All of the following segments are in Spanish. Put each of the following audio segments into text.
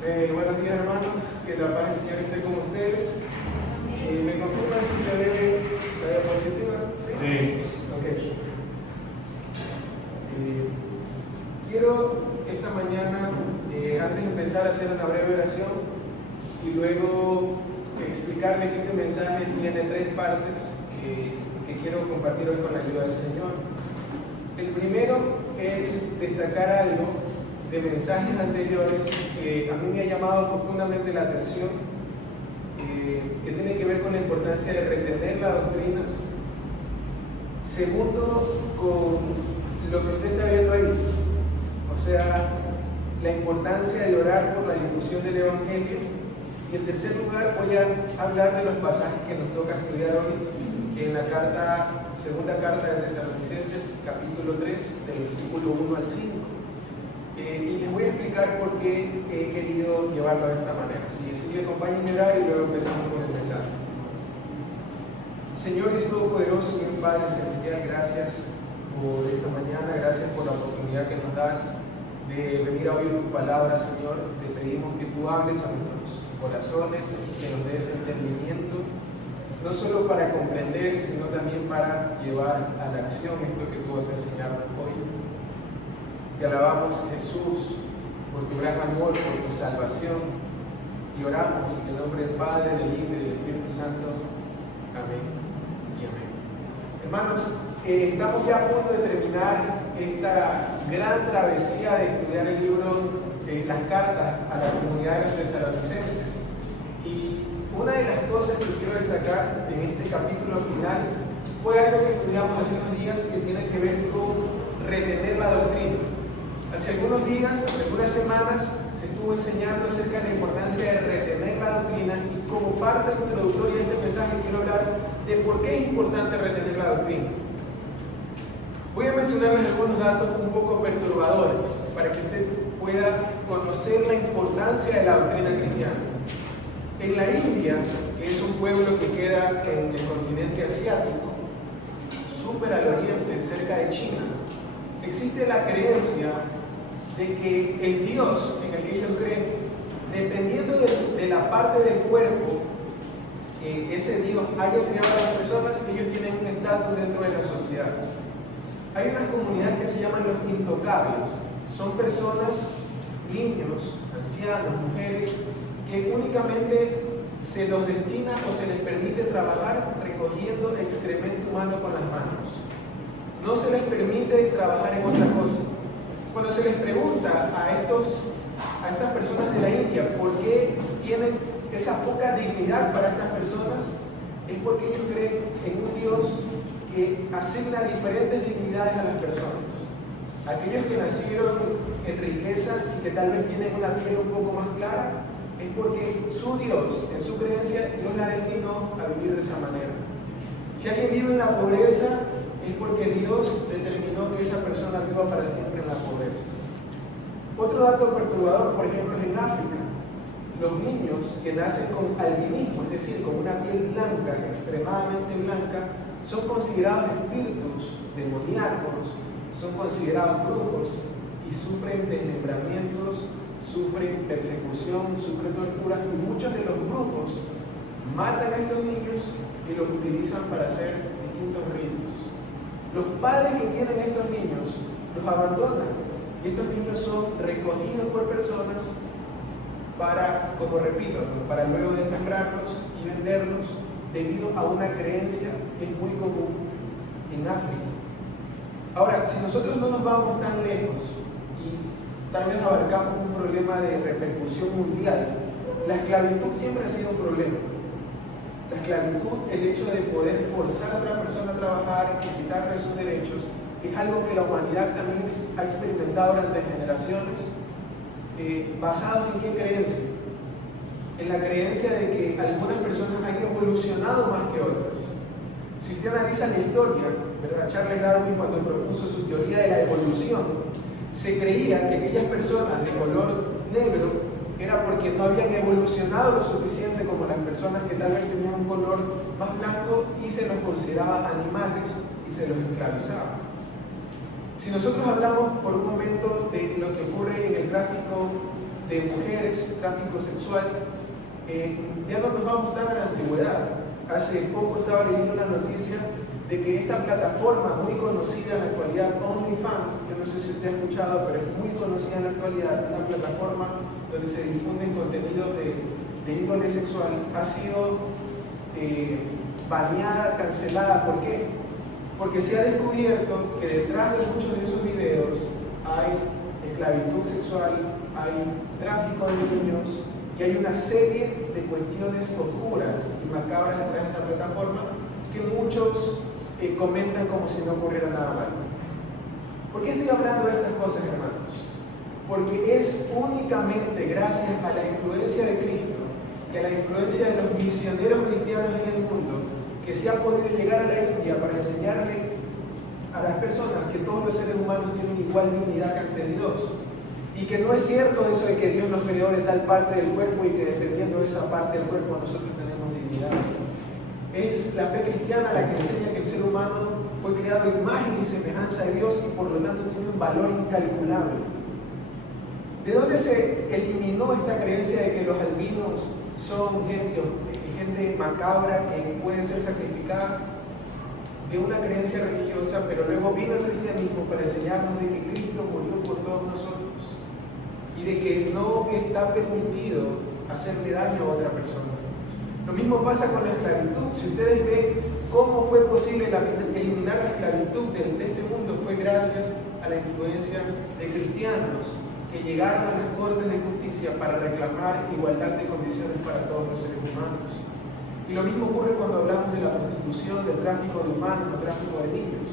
Buenos días, hermanos, que la paz del Señor esté con ustedes. ¿Me confirman si se ve la diapositiva? ¿Sí? Sí. Ok. Quiero esta mañana, antes de empezar, a hacer una breve oración y luego explicarle que este mensaje tiene tres partes que quiero compartir hoy con la ayuda del Señor. El primero es destacar algo de mensajes anteriores que a mí me ha llamado profundamente la atención, que tiene que ver con la importancia de retener la doctrina. Segundo, con lo que usted está viendo ahí, o sea, la importancia de orar por la difusión del Evangelio. Y en tercer lugar, voy a hablar de los pasajes que nos toca estudiar hoy en la segunda carta de Tesalonicenses, capítulo 3, del versículo 1 al 5. Y les voy a explicar por qué he querido llevarlo de esta manera. Así que acompáñenme a orar y luego empezamos con el mensaje. Señor Dios Todopoderoso, mi Padre Celestial, gracias por esta mañana, gracias por la oportunidad que nos das de venir a oír tu palabra, Señor. Te pedimos que tú hables a nuestros corazones, que nos des entendimiento, no solo para comprender, sino también para llevar a la acción esto que tú vas a enseñarnos hoy. Te alabamos, Jesús, por tu gran amor, por tu salvación, y oramos en el nombre del Padre, del Hijo y del Espíritu Santo. Amén y amén. Hermanos, estamos ya a punto de terminar esta gran travesía de estudiar el libro de las cartas a la comunidad de los tesalonicenses. Y una de las cosas que quiero destacar en este capítulo final fue algo que estudiamos hace unos días que tiene que ver con retener la doctrina. Hace algunos días, hace algunas semanas, se estuvo enseñando acerca de la importancia de retener la doctrina, y como parte introductoria de este mensaje quiero hablar de por qué es importante retener la doctrina. Voy a mencionarles algunos datos un poco perturbadores para que usted pueda conocer la importancia de la doctrina cristiana. En la India, que es un pueblo que queda en el continente asiático, súper al oriente, cerca de China, existe la creencia de que el Dios en el que ellos creen, dependiendo de la parte del cuerpo que ese Dios haya creado a las personas, ellos tienen un estatus dentro de la sociedad. Hay unas comunidades que se llaman los intocables. Son personas, niños, ancianos, mujeres, que únicamente se los destina o se les permite trabajar recogiendo excremento humano con las manos. No se les permite trabajar en otra cosa. Cuando se les pregunta a estas personas de la India por qué tienen esa poca dignidad para estas personas, es porque ellos creen en un Dios que asigna diferentes dignidades a las personas. Aquellos que nacieron en riqueza y que tal vez tienen una piel un poco más clara, es porque su Dios, en su creencia, Dios la destinó a vivir de esa manera. Si alguien vive en la pobreza, es porque Dios determinó que esa persona viva para siempre en la pobreza. Otro dato perturbador, por ejemplo, es en África. Los niños que nacen con albinismo, es decir, con una piel blanca, extremadamente blanca, son considerados espíritus demoníacos, son considerados brujos y sufren desmembramientos, sufren persecución, sufren torturas, y muchos de los brujos matan a estos niños y los utilizan para hacer distintos ritos. Los padres que tienen estos niños los abandonan, y estos niños son recogidos por personas para, como repito, para luego desmembrarlos y venderlos, debido a una creencia que es muy común en África. Ahora, si nosotros no nos vamos tan lejos y tal vez abarcamos un problema de repercusión mundial, la esclavitud siempre ha sido un problema. La esclavitud, el hecho de poder forzar a otra persona a trabajar y quitarle sus derechos, es algo que la humanidad también ha experimentado durante generaciones. ¿Basado en qué creencia? En la creencia de que algunas personas han evolucionado más que otras. Si usted analiza la historia, ¿verdad? Charles Darwin, cuando propuso su teoría de la evolución, se creía que aquellas personas de color negro era porque no habían evolucionado lo suficiente como las personas que tal vez tenían un color más blanco, y se los consideraba animales y se los esclavizaba. Si nosotros hablamos por un momento de lo que ocurre en el tráfico de mujeres, tráfico sexual, ya no nos vamos tan a la antigüedad. Hace poco estaba leyendo una noticia de que esta plataforma muy conocida en la actualidad, OnlyFans, yo no sé si usted ha escuchado, pero es muy conocida en la actualidad, una plataforma donde se difunden contenidos de índole sexual, ha sido baneada, cancelada. ¿Por qué? Porque se ha descubierto que detrás de muchos de esos videos hay esclavitud sexual, hay tráfico de niños y hay una serie de cuestiones oscuras y macabras detrás de esa plataforma que muchos comentan como si no ocurriera nada malo. ¿Por qué estoy hablando de estas cosas, hermanos? Porque es únicamente gracias a la influencia de Cristo y a la influencia de los misioneros cristianos en el mundo que se ha podido llegar a la India para enseñarle a las personas que todos los seres humanos tienen igual dignidad ante Dios. Y que no es cierto eso de que Dios nos creó de tal parte del cuerpo y que dependiendo de esa parte del cuerpo nosotros tenemos dignidad. Es la fe cristiana la que enseña que el ser humano fue creado a imagen y semejanza de Dios y por lo tanto tiene un valor incalculable. ¿De dónde se eliminó esta creencia de que los albinos son gente macabra que puede ser sacrificada? De una creencia religiosa, pero luego vino el cristianismo para enseñarnos de que Cristo murió por todos nosotros y de que no está permitido hacerle daño a otra persona. Lo mismo pasa con la esclavitud. Si ustedes ven cómo fue posible eliminar la esclavitud de este mundo, fue gracias a la influencia de cristianos que llegaron a las cortes de justicia para reclamar igualdad de condiciones para todos los seres humanos. Y lo mismo ocurre cuando hablamos de la prostitución, del tráfico de humanos, del tráfico de niños.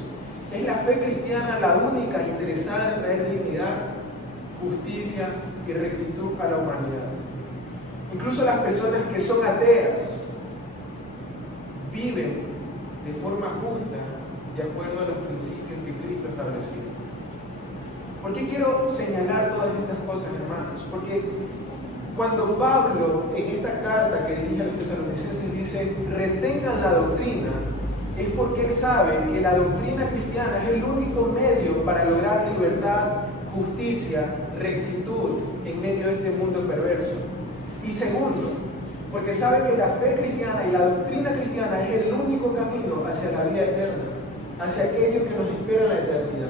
Es la fe cristiana la única interesada en traer dignidad, justicia y rectitud a la humanidad. Incluso las personas que son ateas viven de forma justa de acuerdo a los principios que Cristo estableció. ¿Por qué quiero señalar todas estas cosas, hermanos? Porque cuando Pablo en esta carta que dirige a los tesalonicenses dice retengan la doctrina, es porque él sabe que la doctrina cristiana es el único medio para lograr libertad, justicia, rectitud en medio de este mundo perverso. Y segundo, porque sabe que la fe cristiana y la doctrina cristiana es el único camino hacia la vida eterna, hacia aquello que nos espera en la eternidad.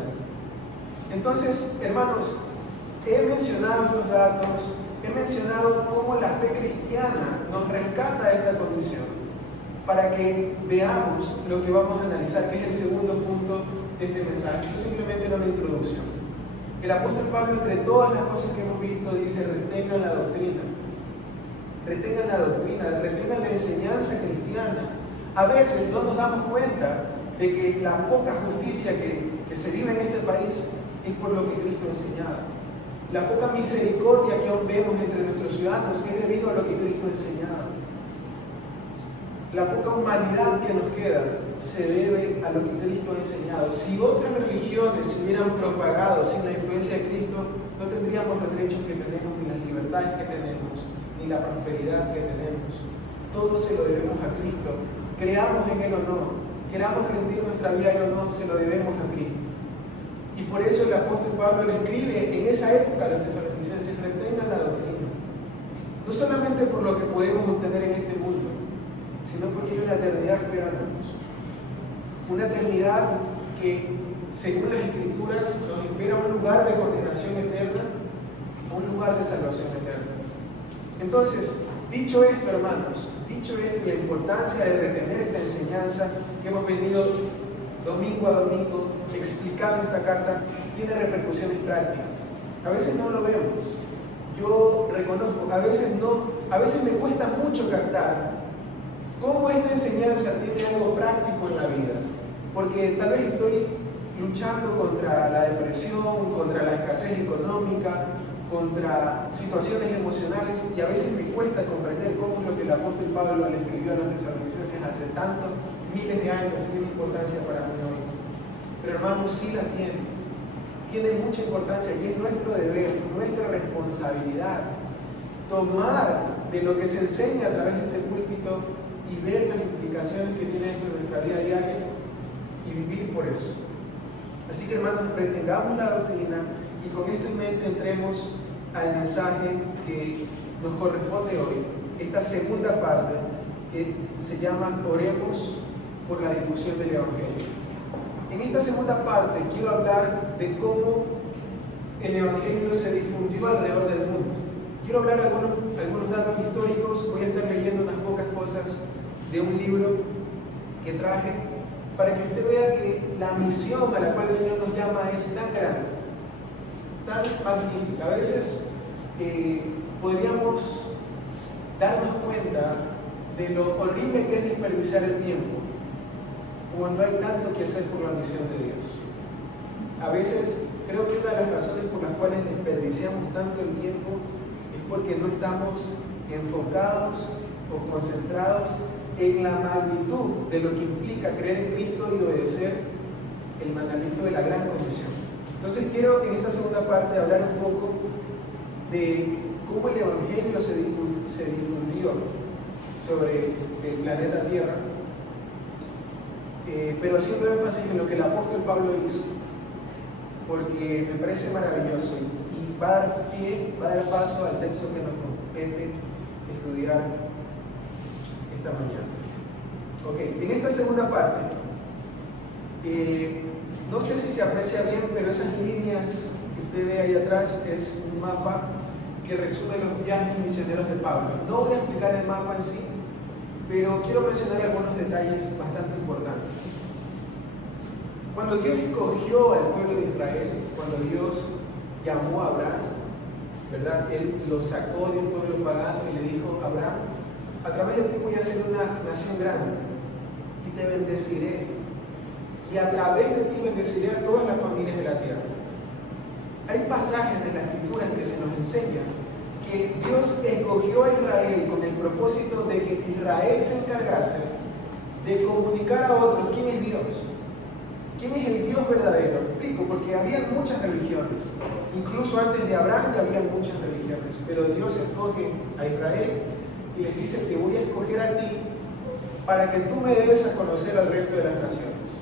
Entonces, hermanos, he mencionado estos datos, he mencionado cómo la fe cristiana nos rescata de esta condición, para que veamos lo que vamos a analizar, que es el segundo punto de este mensaje. Yo simplemente era una introducción. El apóstol Pablo, entre todas las cosas que hemos visto, dice: retengan la doctrina. Retengan la doctrina, retengan la enseñanza cristiana. A veces no nos damos cuenta de que la poca justicia que se vive en este país es por lo que Cristo enseñaba. La poca misericordia que aún vemos entre nuestros ciudadanos es debido a lo que Cristo enseñaba. La poca humanidad que nos queda se debe a lo que Cristo ha enseñado. Si otras religiones se hubieran propagado sin la influencia de Cristo, no tendríamos los derechos que tenemos, ni las libertades que tenemos, ni la prosperidad que tenemos. Todo se lo debemos a Cristo. Creamos en Él o no, queramos rendir nuestra vida a Él o no, se lo debemos a Cristo. Y por eso el apóstol Pablo le escribe en esa época a los tesalonicenses: retengan la doctrina. No solamente por lo que podemos obtener en este mundo, sino porque hay una eternidad esperándonos. Una eternidad que, según las Escrituras, nos espera un lugar de condenación eterna o un lugar de salvación eterna. Entonces, dicho esto, hermanos, dicho esto, la importancia de retener esta enseñanza que hemos venido domingo a domingo explicando esta carta, tiene repercusiones prácticas. A veces no lo vemos. Yo reconozco, a veces me cuesta mucho captar cómo esta enseñanza tiene algo práctico en la vida. Porque tal vez estoy luchando contra la depresión, contra la escasez económica, contra situaciones emocionales, y a veces me cuesta comprender cómo es lo que el apóstol Pablo le escribió a los tesalonicenses hace tantos miles de años tiene importancia para mí hoy. Pero hermanos, sí la tiene mucha importancia, y es nuestro deber, nuestra responsabilidad tomar de lo que se enseña a través de este púlpito y ver las implicaciones que tiene dentro de nuestra vida diaria y vivir por eso. Así que, hermanos, retengamos la doctrina y con esto en mente entremos al mensaje que nos corresponde hoy, esta segunda parte que se llama Oremos por la difusión del Evangelio. En esta segunda parte quiero hablar de cómo el Evangelio se difundió alrededor del mundo. Quiero hablar algunos datos históricos. Voy a estar leyendo unas pocas cosas de un libro que traje para que usted vea que la misión a la cual el Señor nos llama es tan grande, tan magnífica. A veces podríamos darnos cuenta de lo horrible que es desperdiciar el tiempo cuando hay tanto que hacer por la misión de Dios. A veces creo que una de las razones por las cuales desperdiciamos tanto el tiempo es porque no estamos enfocados o concentrados en la magnitud de lo que implica creer en Cristo y obedecer el mandamiento de la gran comisión. Entonces quiero en esta segunda parte hablar un poco de cómo el Evangelio se difundió sobre el planeta Tierra, pero haciendo énfasis en lo que el apóstol Pablo hizo, porque me parece maravilloso y va a dar paso al texto que nos compete estudiar esta mañana. Ok, en esta segunda parte, no sé si se aprecia bien, pero esas líneas que usted ve ahí atrás es un mapa que resume los viajes misioneros de Pablo. No voy a explicar el mapa en sí, pero quiero mencionar algunos detalles bastante importantes. Cuando Dios escogió al pueblo de Israel, cuando Dios llamó a Abraham, ¿verdad? Él lo sacó de un pueblo pagano y le dijo: Abraham, a través de ti voy a hacer una nación grande y te bendeciré, y a través de ti bendeciré a todas las familias de la tierra. Hay pasajes de la Escritura en que se nos enseña que Dios escogió a Israel con el propósito de que Israel se encargase de comunicar a otros quién es Dios, quién es el Dios verdadero. ¿Me explico? Porque había muchas religiones, incluso antes de Abraham ya había muchas religiones, pero Dios escoge a Israel y les dice: te voy a escoger a ti para que tú me des a conocer al resto de las naciones.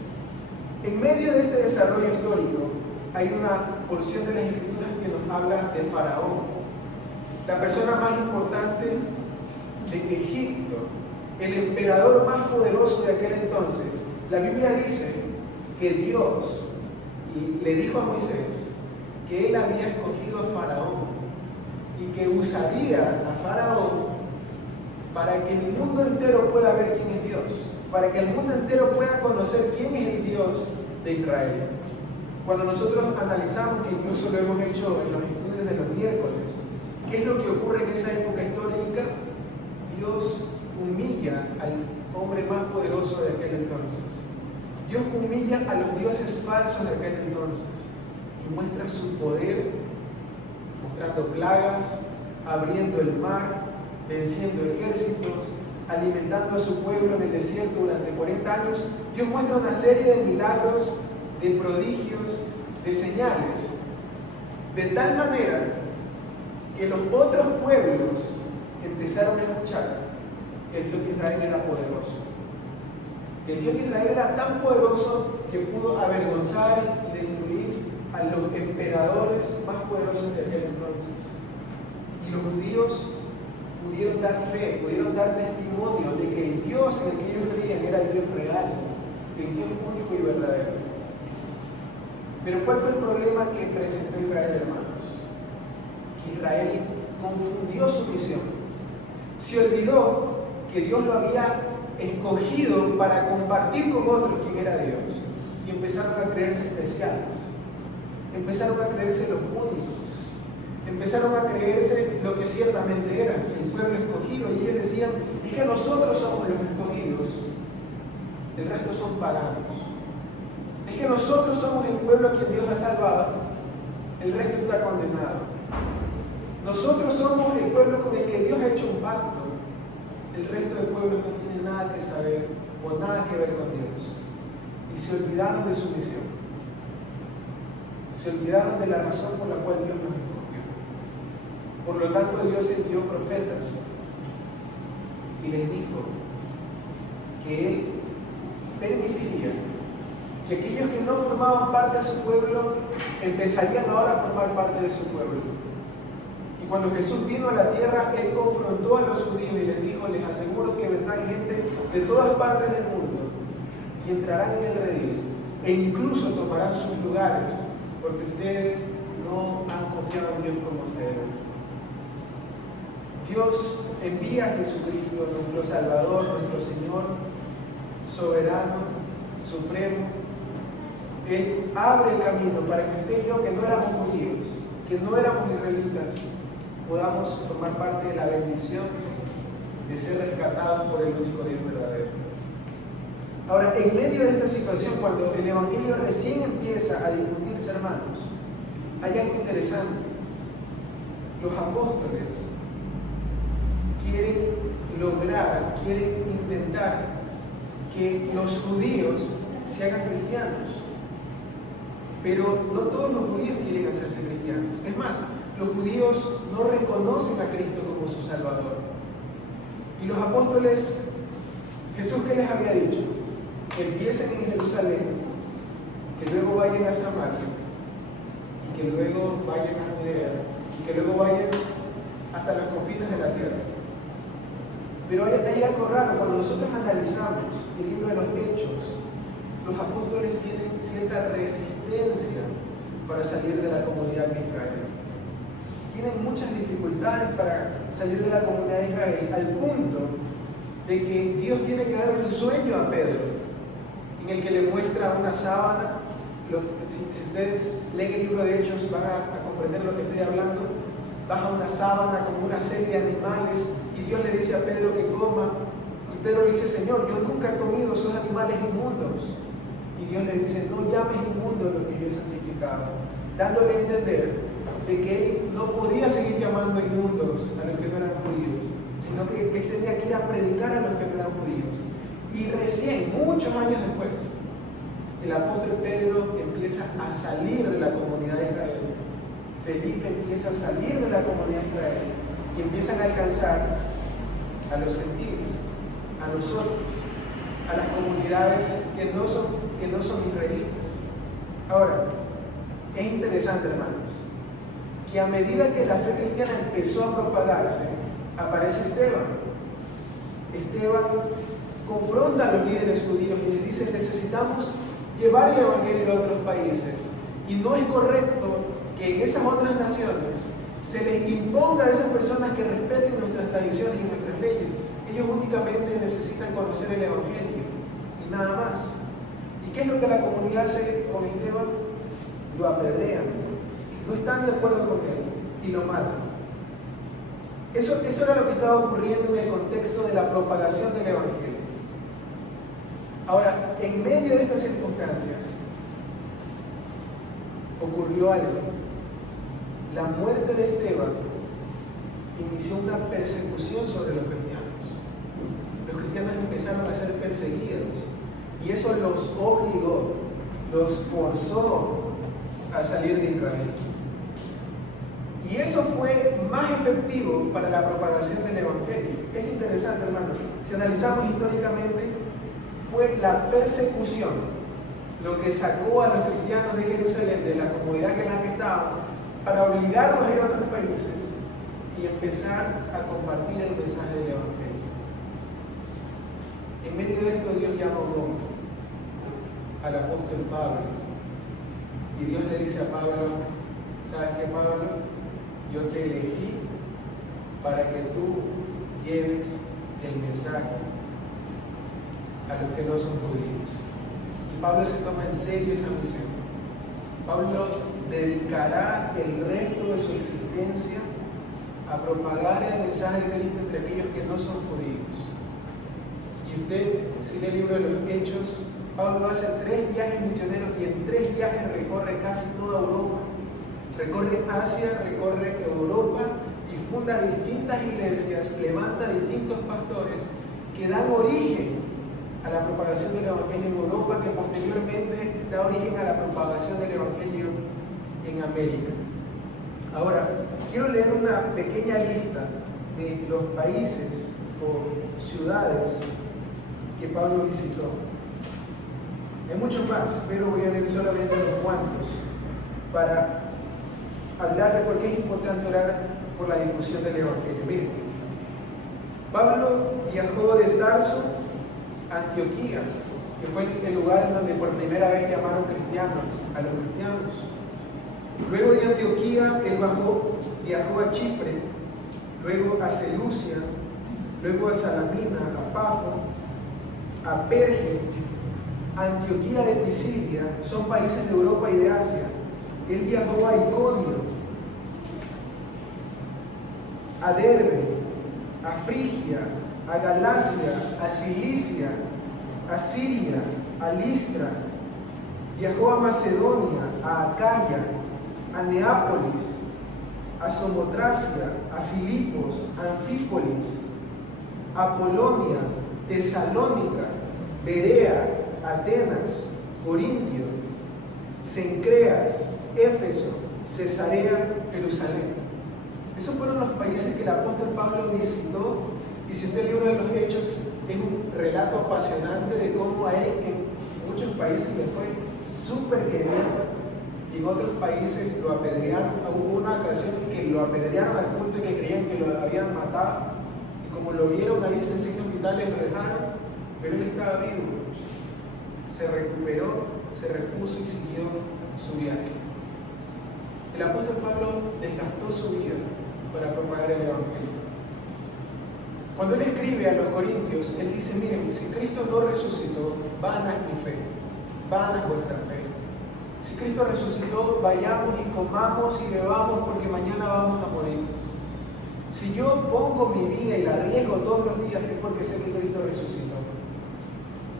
En medio de este desarrollo histórico hay una porción de las Escrituras que nos habla de Faraón, la persona más importante de Egipto, el emperador más poderoso de aquel entonces. La Biblia dice que Dios le dijo a Moisés que él había escogido a Faraón y que usaría a Faraón para que el mundo entero pueda ver quién es Dios, para que el mundo entero pueda conocer quién es el Dios de Israel. Cuando nosotros analizamos, que incluso lo hemos hecho en los estudios de los miércoles, ¿qué es lo que ocurre en esa época histórica? Dios humilla al hombre más poderoso de aquel entonces. Dios humilla a los dioses falsos de aquel entonces y muestra su poder, mostrando plagas, abriendo el mar, venciendo ejércitos, alimentando a su pueblo en el desierto durante 40 años. Dios muestra una serie de milagros, de prodigios, de señales, de tal manera que los otros pueblos empezaron a escuchar que el Dios de Israel era poderoso. El Dios de Israel era tan poderoso que pudo avergonzar y destruir a los emperadores más poderosos de aquel entonces. Y los judíos pudieron dar fe, pudieron dar testimonio de que el Dios en el que ellos creían era el Dios real, el Dios único y verdadero. Pero ¿cuál fue el problema que presentó Israel, hermanos? Que Israel confundió su misión. Se olvidó que Dios lo había escogido para compartir con otros quién era Dios. Y empezaron a creerse especiales. Empezaron a creerse los únicos. Empezaron a creerse lo que ciertamente eran, el pueblo escogido. Y ellos decían: es que nosotros somos los escogidos, el resto son paganos. Es que nosotros somos el pueblo a quien Dios ha salvado, el resto está condenado. Nosotros somos el pueblo con el que Dios ha hecho un pacto, el resto del pueblo no tiene nada que saber o nada que ver con Dios. Y se olvidaron de su misión. Se olvidaron de la razón por la cual Dios nos escogió. Por lo tanto, Dios envió profetas y les dijo que Él permitiría que aquellos que no formaban parte de su pueblo empezarían ahora a formar parte de su pueblo. Y cuando Jesús vino a la tierra, Él confrontó a los judíos y les dijo: les aseguro que vendrán gente de todas partes del mundo y entrarán en el redil e incluso tomarán sus lugares, porque ustedes no han confiado en Dios como se debe. Dios envía a Jesucristo, nuestro Salvador, nuestro Señor, soberano, supremo. Él abre el camino para que usted y yo, que no éramos judíos, que no éramos israelitas, podamos formar parte de la bendición de ser rescatados por el único Dios verdadero. Ahora, en medio de esta situación, cuando el Evangelio recién empieza a difundirse, hermanos, hay algo interesante. Los apóstoles quieren intentar que los judíos se hagan cristianos. Pero no todos los judíos quieren hacerse cristianos. Es más, los judíos no reconocen a Cristo como su Salvador. Y los apóstoles, Jesús, ¿qué les había dicho? Que empiecen en Jerusalén, que luego vayan a Samaria, y que luego vayan a Judea, y que luego vayan hasta los confines de la tierra. Pero hay algo raro. Cuando nosotros analizamos el libro de los Hechos, los apóstoles tienen cierta resistencia para salir de la comunidad de Israel. Tienen muchas dificultades para salir de la comunidad de Israel, al punto de que Dios tiene que darle un sueño a Pedro, en el que le muestra una sábana. Si ustedes leen el libro de Hechos, van a comprender lo que estoy hablando. Baja una sábana con una serie de animales y Dios le dice a Pedro que coma, y Pedro le dice: Señor, yo nunca he comido esos animales inmundos. Y Dios le dice: no llames inmundo lo que yo he santificado, dándole a entender de que él no podía seguir llamando inmundos a los que no eran judíos, sino que él tenía que ir a predicar a los que no eran judíos. Y recién, muchos años después, el apóstol Pedro empieza a salir de la comunidad de Israel. Felipe empieza a salir de la comunidad de Israel y empiezan a alcanzar a los gentiles, a nosotros, a las comunidades que no son israelitas. Ahora, es interesante, hermanos, que a medida que la fe cristiana empezó a propagarse, aparece Esteban. Esteban confronta a los líderes judíos y les dice: necesitamos llevar el evangelio a otros países, y no es correcto que en esas otras naciones se les imponga a esas personas que respeten nuestras tradiciones y nuestras leyes. Ellos únicamente necesitan conocer el evangelio y nada más. ¿Y qué es lo que la comunidad hace con Esteban? Lo apedrean, no están de acuerdo con él y lo matan. Eso era lo que estaba ocurriendo en el contexto de la propagación del evangelio. Ahora, en medio de estas circunstancias, ocurrió algo. La muerte de Esteban inició una persecución sobre los cristianos. Los cristianos empezaron a ser perseguidos y eso los obligó, los forzó a salir de Israel. Y eso fue más efectivo para la propagación del evangelio. Es interesante, hermanos, si analizamos históricamente, fue la persecución lo que sacó a los cristianos de Jerusalén, de la comunidad en la que estaban, para obligarlos a ir a otros países y empezar a compartir el mensaje del evangelio. En medio de esto, Dios llama a un hombre, al apóstol Pablo, y Dios le dice a Pablo: ¿sabes qué, Pablo? Yo te elegí para que tú lleves el mensaje a los que no son judíos. Y Pablo se toma en serio esa misión. Pablo dedicará el resto de su existencia a propagar el mensaje de Cristo entre aquellos que no son judíos. Y usted, si lee el libro de los Hechos, Pablo hace 3 viajes misioneros y en 3 viajes recorre casi toda Europa. Recorre Asia, recorre Europa y funda distintas iglesias, levanta distintos pastores que dan origen a la propagación del evangelio en Europa, que posteriormente da origen a la propagación del evangelio en América. Ahora, quiero leer una pequeña lista de los países o ciudades que Pablo visitó. Hay muchos más, pero voy a leer solamente unos cuantos para hablar de por qué es importante orar por la difusión del Evangelio. Miren, Pablo viajó de Tarso a Antioquía, que fue el lugar en donde por primera vez llamaron cristianos a los cristianos. Luego de Antioquía, él viajó a Chipre, luego a Seleucia, luego a Salamina, a Pafo, a Perge, a Antioquía de Pisidia, son países de Europa y de Asia. Él viajó a Iconio, a Derbe, a Frigia, a Galacia, a Cilicia, a Siria, a Listra. Viajó a Macedonia, a Acaya, a Neápolis, a Samotracia, a Filipos, a Anfípolis, a Polonia, Tesalónica, Berea, Atenas, Corintio, Cencreas, Éfeso, Cesarea, Jerusalén. Esos fueron los países que el apóstol Pablo visitó, y si usted lee uno de los Hechos, es un relato apasionante de cómo a él en muchos países le fue súper querido, y en otros países lo apedrearon. Hubo una ocasión que lo apedrearon al punto de que creían que lo habían matado, y como lo vieron ahí en signos vitales lo dejaron, pero él estaba vivo, se recuperó, se repuso y siguió su viaje. El apóstol Pablo desgastó su vida para propagar el Evangelio. Cuando él escribe a los corintios, él dice: miren, si Cristo no resucitó, vana es mi fe, vana es vuestra fe. Si Cristo resucitó, vayamos y comamos y bebamos, porque mañana vamos a morir. Si yo pongo mi vida y la arriesgo todos los días, es porque sé que Cristo resucitó.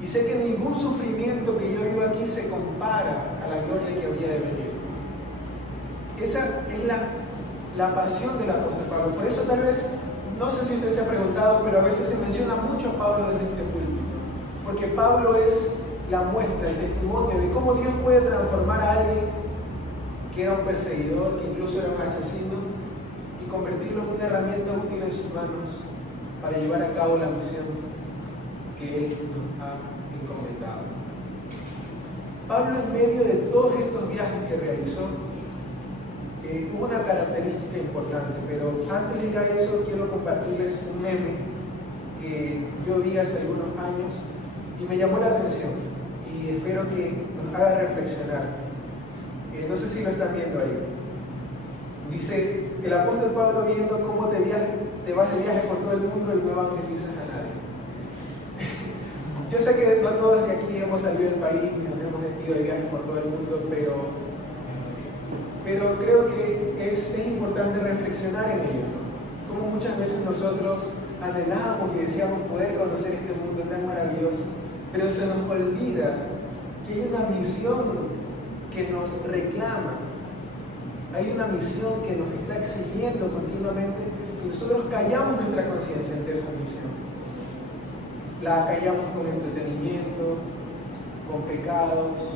Y sé que ningún sufrimiento que yo vivo aquí se compara a la gloria que había de venir. Esa es la pasión del apóstol Pablo. Por eso tal vez, no sé si usted se ha preguntado, pero a veces se menciona mucho a Pablo desde este púlpito. Porque Pablo es la muestra, el testimonio de cómo Dios puede transformar a alguien que era un perseguidor, que incluso era un asesino, y convertirlo en una herramienta útil en sus manos para llevar a cabo la misión que Él nos ha encomendado. Pablo, en medio de todos estos viajes que realizó, hubo una característica importante, pero antes de ir a eso quiero compartirles un meme que yo vi hace algunos años y me llamó la atención, y espero que nos haga reflexionar. No sé si lo están viendo ahí. Dice: el apóstol Pablo viendo cómo te vas de viaje por todo el mundo y no evangelizas a nadie. Yo sé que no todos de aquí hemos salido del país y nos hemos metido de viaje por todo el mundo, pero creo que es importante reflexionar en ello, ¿no? Como muchas veces nosotros anhelamos y deseamos poder conocer este mundo tan maravilloso, pero se nos olvida que hay una misión que nos reclama, hay una misión que nos está exigiendo continuamente, y nosotros callamos nuestra conciencia ante esa misión. La callamos con entretenimiento, con pecados,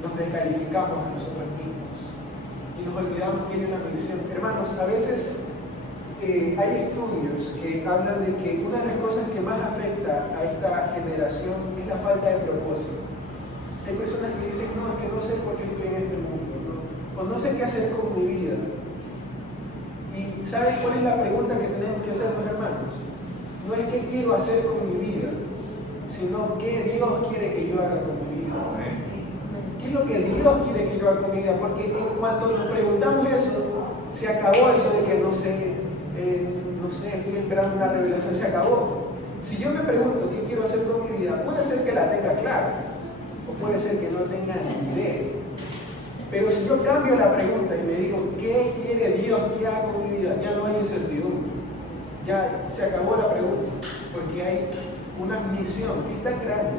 nos descalificamos a nosotros mismos y nos olvidamos que hay una misión. Hermanos, a veces hay estudios que hablan de que una de las cosas que más afecta a esta generación es la falta de propósito. Hay personas que dicen: no, es que no sé por qué estoy en este mundo, ¿no? O no sé qué hacer con mi vida. ¿Y saben cuál es la pregunta que tenemos que hacer, los hermanos? No es qué quiero hacer con mi vida, sino qué Dios quiere que yo haga con mi vida. ¿Qué es lo que Dios quiere que yo haga con mi vida? Porque en cuanto nos preguntamos eso, se acabó eso de que no sé, estoy esperando una revelación, se acabó. Si yo me pregunto qué quiero hacer con mi vida, puede ser que la tenga clara, o puede ser que no tenga ni idea. Pero si yo cambio la pregunta y me digo: ¿qué quiere Dios que haga con mi vida? Ya no hay incertidumbre. Ya se acabó la pregunta, porque hay una misión que es tan grande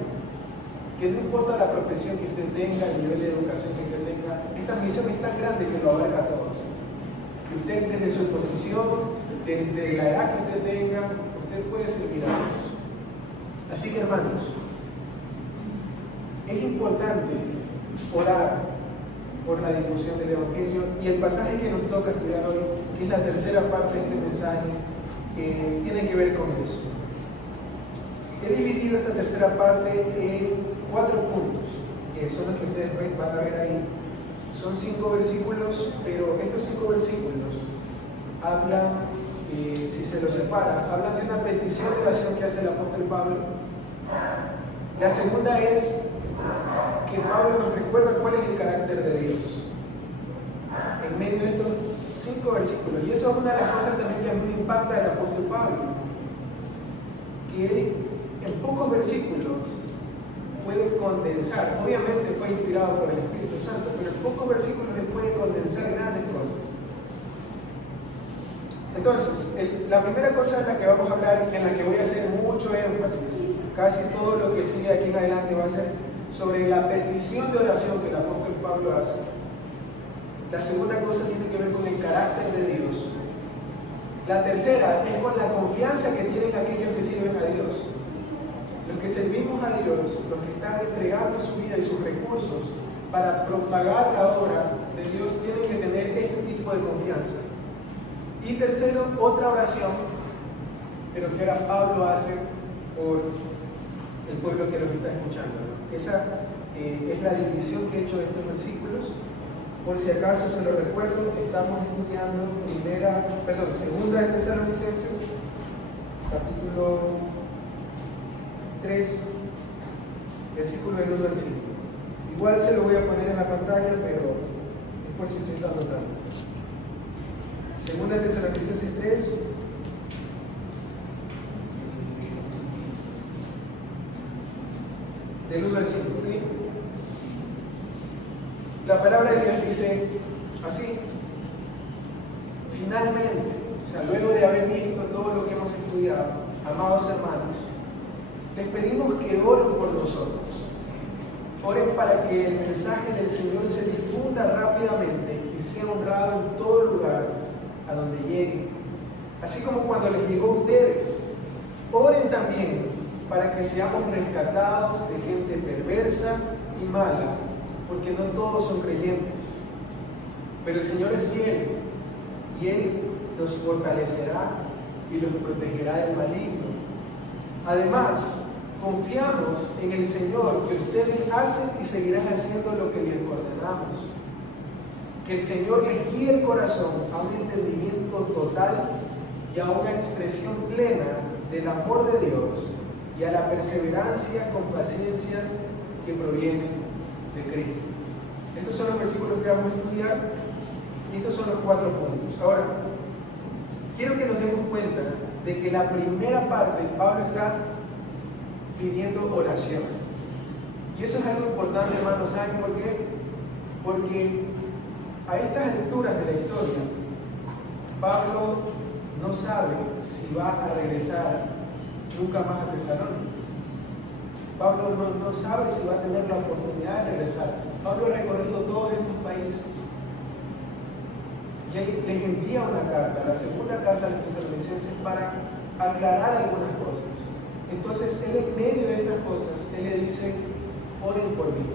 que no importa la profesión que usted tenga, el nivel de educación que usted tenga, esta misión es tan grande que lo abarca a todos. Y usted, desde su posición, desde la edad que usted tenga, usted puede servir a Dios. Así que, hermanos, es importante orar por la difusión del Evangelio, y el pasaje que nos toca estudiar hoy, que es la tercera parte de este mensaje, tiene que ver con eso. He dividido esta tercera parte en 4 puntos, que son los que ustedes van a ver ahí. Son 5 versículos, pero estos 5 versículos hablan, si se lo separa, hablan de una petición de oración que hace el apóstol Pablo. La segunda es que Pablo nos recuerda cuál es el carácter de Dios en medio de estos 5 versículos. Y eso es una de las cosas también que a mí me impacta del apóstol Pablo, que él en pocos versículos puede condensar. Obviamente fue inspirado por el Espíritu Santo, pero en pocos versículos él puede condensar grandes cosas. Entonces, la primera cosa en la que vamos a hablar, en la que voy a hacer mucho énfasis, casi todo lo que sigue aquí en adelante va a ser sobre la petición de oración que el apóstol Pablo hace. La segunda cosa tiene que ver con el carácter de Dios. La tercera es con la confianza que tienen aquellos que sirven a Dios. Los que servimos a Dios, los que están entregando su vida y sus recursos para propagar la obra de Dios, tienen que tener este tipo de confianza. Y tercero, otra oración, pero que ahora Pablo hace por el pueblo que los está escuchando, ¿no? Esa es la división que he hecho de estos versículos. Por si acaso se lo recuerdo, estamos estudiando segunda de Tesalonicenses, capítulo 3, versículo del 1 al 5. Igual se lo voy a poner en la pantalla, pero después si usted está anotando. Segunda de Tesalonicenses 3, del 1 al 5. ¿Okay? La palabra de Dios dice así: finalmente, o sea, luego de haber visto todo lo que hemos estudiado, amados hermanos, les pedimos que oren por nosotros. Oren para que el mensaje del Señor se difunda rápidamente y sea honrado en todo lugar a donde llegue, así como cuando les llegó a ustedes. Oren también para que seamos rescatados de gente perversa y mala, porque no todos son creyentes. Pero el Señor es fiel y Él los fortalecerá y los protegerá del maligno. Además, confiamos en el Señor que ustedes hacen y seguirán haciendo lo que les ordenamos. Que el Señor les guíe el corazón a un entendimiento total y a una expresión plena del amor de Dios y a la perseverancia con paciencia que proviene de Cristo. Estos son los versículos que vamos a estudiar y estos son los 4 puntos. Ahora, quiero que nos demos cuenta de que la primera parte, Pablo está pidiendo oración. Y eso es algo importante, hermanos. ¿Saben por qué? Porque a estas alturas de la historia, Pablo no sabe si va a regresar nunca más a Tesalónica. Pablo no sabe si va a tener la oportunidad de regresar. Pablo ha recorrido todos estos países y él les envía una carta, la segunda carta a los tesalonicenses, para aclarar algunas cosas. Entonces él, en medio de estas cosas, él le dice: oren por mí,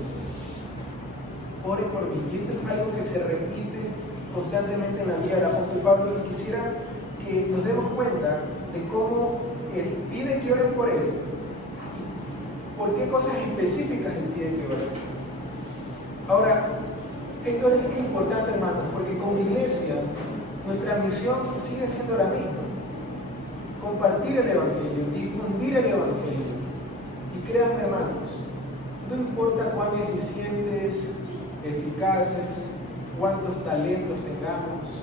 oren por mí. Y esto es algo que se repite constantemente en la vida del apóstol Pablo, y quisiera que nos demos cuenta de cómo él pide que oren por él y por qué cosas específicas él pide que oren. Ahora, esto es importante, hermanos, porque como iglesia nuestra misión sigue siendo la misma: compartir el Evangelio, difundir el Evangelio. Y créanme, hermanos, no importa cuán eficientes, eficaces, cuántos talentos tengamos,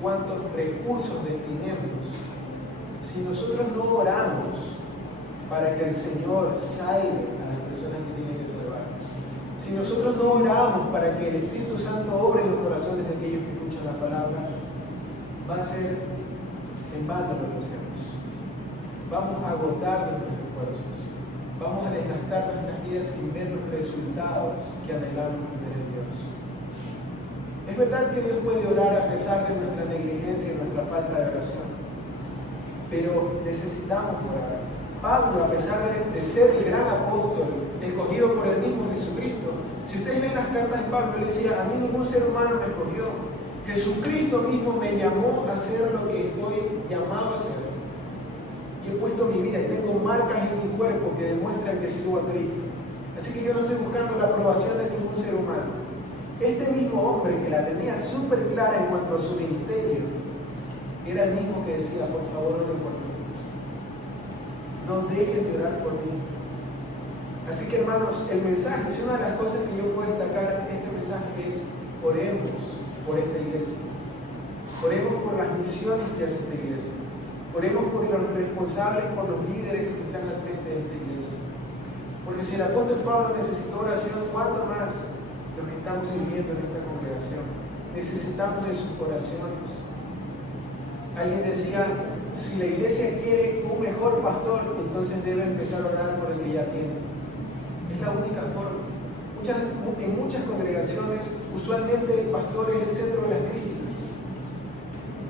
cuántos recursos destinemos, si nosotros no oramos para que el Señor salve a las personas que tienen que salvar, si nosotros no oramos para que el Espíritu Santo obre en los corazones de aquellos que escuchan la palabra, va a ser en vano lo que hacemos. Vamos a agotar nuestros esfuerzos, vamos a desgastar nuestras vidas sin ver los resultados que anhelamos tener en Dios. Es verdad que Dios puede orar a pesar de nuestra negligencia y nuestra falta de oración, pero necesitamos orar. Pablo, a pesar de ser el gran apóstol escogido por el mismo Jesucristo, si ustedes leen las cartas de Pablo, él decía: a mí ningún ser humano me escogió, Jesucristo mismo me llamó a hacer lo que estoy llamado a hacer. Y he puesto mi vida y tengo marcas en mi cuerpo que demuestran que sigo a Cristo. Así que yo no estoy buscando la aprobación de ningún ser humano. Este mismo hombre, que la tenía súper clara en cuanto a su ministerio, era el mismo que decía, por favor, oren por mí. No dejen de orar por mí. Así que, hermanos, el mensaje, si una de las cosas que yo puedo destacar en este mensaje es, oremos por esta iglesia. Oremos por las misiones que hace esta iglesia. Oremos por los responsables, por los líderes que están al frente de esta iglesia. Porque si el apóstol Pablo necesitó oración, ¿cuánto más los que estamos sirviendo en esta congregación? Necesitamos de sus oraciones. Alguien decía, si la iglesia quiere un mejor pastor, entonces debe empezar a orar por el que ya tiene. Es la única forma. En muchas congregaciones, usualmente el pastor es el centro de las críticas.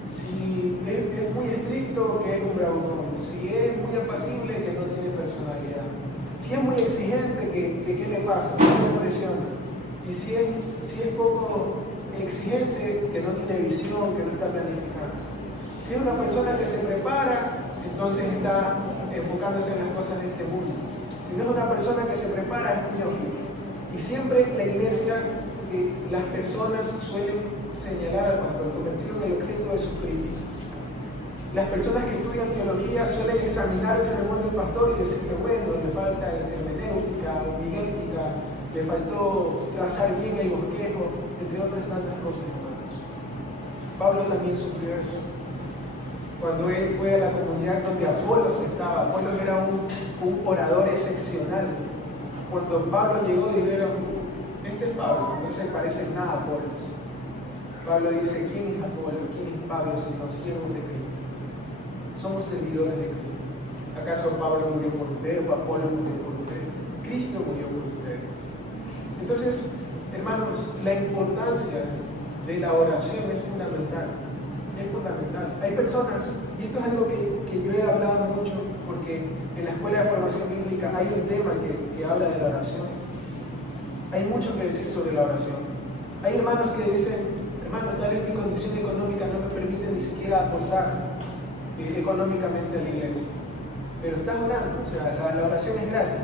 Si es muy estricto, que es un bravucón. Si es muy apacible, que no tiene personalidad. Si es muy exigente, ¿qué le pasa? ¿Qué le presiona? Y si es poco exigente, que no tiene visión, que no está planificando. Si es una persona que se prepara, entonces está enfocándose en las cosas de este mundo. Si no es una persona que se prepara, es muy neófito. Y siempre la iglesia, las personas suelen señalar al pastor, convertirlo en el objeto de sus críticas. Las personas que estudian teología suelen examinar el sermón del pastor y decirle, bueno, le falta hermenéutica, homilítica, le faltó trazar bien el bosquejo, entre otras tantas cosas, hermanos. Pablo también sufrió eso. Cuando él fue a la comunidad donde Apolos estaba, Apolos era un orador excepcional. Cuando Pablo llegó, dijeron, este es Pablo, no se parece nada a Apolos. Pablo dice, ¿quién es Apolo? ¿Quién es Pablo? Sino siervos de Cristo. Somos servidores de Cristo. ¿Acaso Pablo murió por ustedes o Apolo murió por ustedes? Cristo murió por ustedes. Entonces, hermanos, la importancia de la oración es fundamental. Es fundamental. Hay personas, y esto es algo que yo he hablado mucho, porque en la escuela de formación bíblica hay un tema que habla de la oración. Hay mucho que decir sobre la oración. Hay hermanos que dicen, hermanos, tal vez mi condición económica no me permite ni siquiera aportar económicamente a la iglesia. Pero estás orando, o sea, la oración es gratis.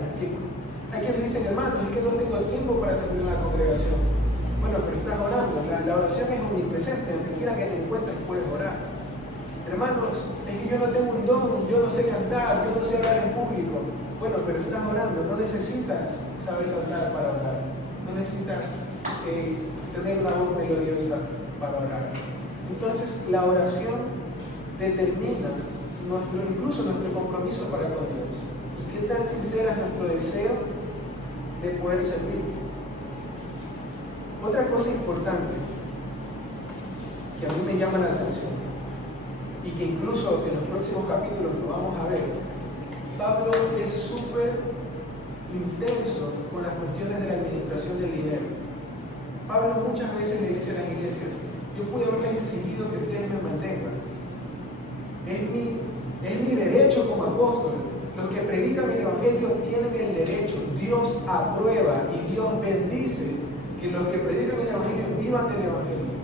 Hay quienes dicen, hermanos, es que no tengo tiempo para servir en la congregación. Bueno, pero estás orando. La oración es omnipresente. Donde quiera que te encuentres puedes orar. Hermanos, es que yo no tengo un don, yo no sé cantar, yo no sé hablar en público. Bueno, pero estás orando. No necesitas saber cantar para orar. No necesitas tener una voz melodiosa para orar. Entonces, la oración determina incluso nuestro compromiso para con Dios. Y qué tan sincero es nuestro deseo de poder servir. Otra cosa importante que a mí me llama la atención y que incluso en los próximos capítulos lo vamos a ver, Pablo es súper intenso con las cuestiones de la administración del dinero. Pablo muchas veces le dice a las iglesias, yo pude haberles exigido que ustedes me mantengan. Es mi derecho como apóstol. Los que predican el evangelio tienen el derecho. Dios aprueba y Dios bendice que los que predican el evangelio vivan del evangelio.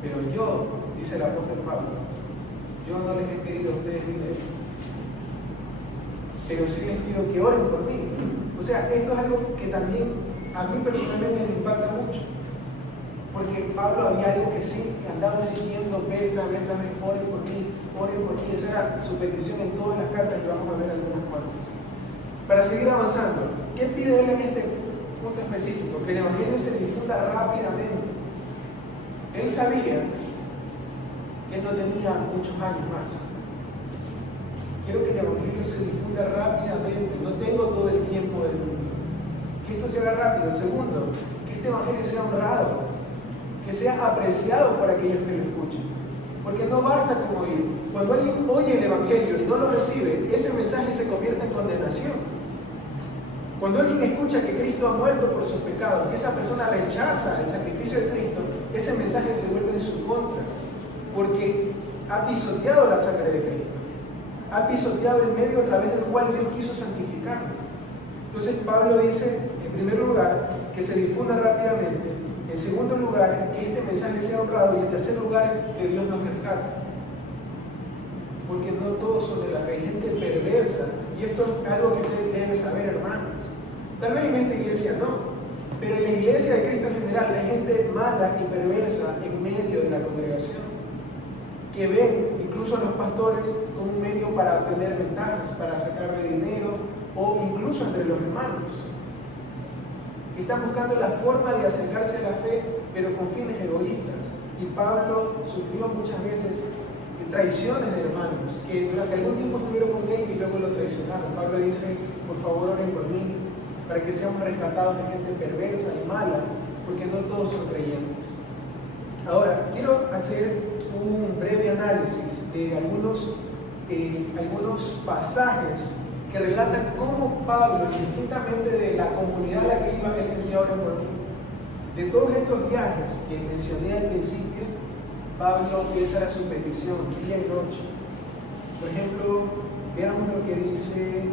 Pero yo, dice el apóstol Pablo, yo no les he pedido a ustedes dinero, pero sí les pido que oren por mí. O sea, esto es algo que también a mí personalmente me impacta mucho, porque Pablo había algo que sí andaba exigiendo, oren por mí, esa era su petición en todas las cartas y vamos a ver algunas cuantas. Para seguir avanzando, ¿qué pide él en este punto específico? Que el evangelio se difunda rápidamente. Él sabía que él no tenía muchos años más. Quiero que el evangelio se difunda rápidamente, no tengo todo el tiempo del mundo. Que esto se haga rápido. Segundo, que este evangelio sea honrado, que sea apreciado por aquellos que lo escuchen. Porque no basta con oír. Cuando alguien oye el evangelio y no lo recibe, ese mensaje se convierte en condenación. Cuando alguien escucha que Cristo ha muerto por sus pecados, que esa persona rechaza el sacrificio de Cristo, ese mensaje se vuelve en su contra, porque ha pisoteado la sangre de Cristo, ha pisoteado el medio a través del cual Dios quiso santificarlo. Entonces Pablo dice, en primer lugar, que se difunda rápidamente, en segundo lugar, que este mensaje sea honrado, y en tercer lugar, que Dios nos rescate. Porque no todos son de la fe, hay gente perversa, y esto es algo que ustedes deben saber, hermanos. Tal vez en esta iglesia no, pero en la iglesia de Cristo en general hay gente mala y perversa en medio de la congregación, que ven y incluso a los pastores como un medio para obtener ventajas, para sacarle dinero, o incluso entre los hermanos, que están buscando la forma de acercarse a la fe, pero con fines egoístas. Y Pablo sufrió muchas veces traiciones de hermanos, que durante algún tiempo estuvieron con él y luego lo traicionaron. Pablo dice, por favor oren por mí, para que seamos rescatados de gente perversa y mala, porque no todos son creyentes. Ahora, quiero hacer un breve análisis de algunos pasajes que relatan cómo Pablo, distintamente de la comunidad a la que iba, él decía, oren por mí. De todos estos viajes que mencioné al principio, Pablo, esa era su petición, día y noche. Por ejemplo, veamos lo que dice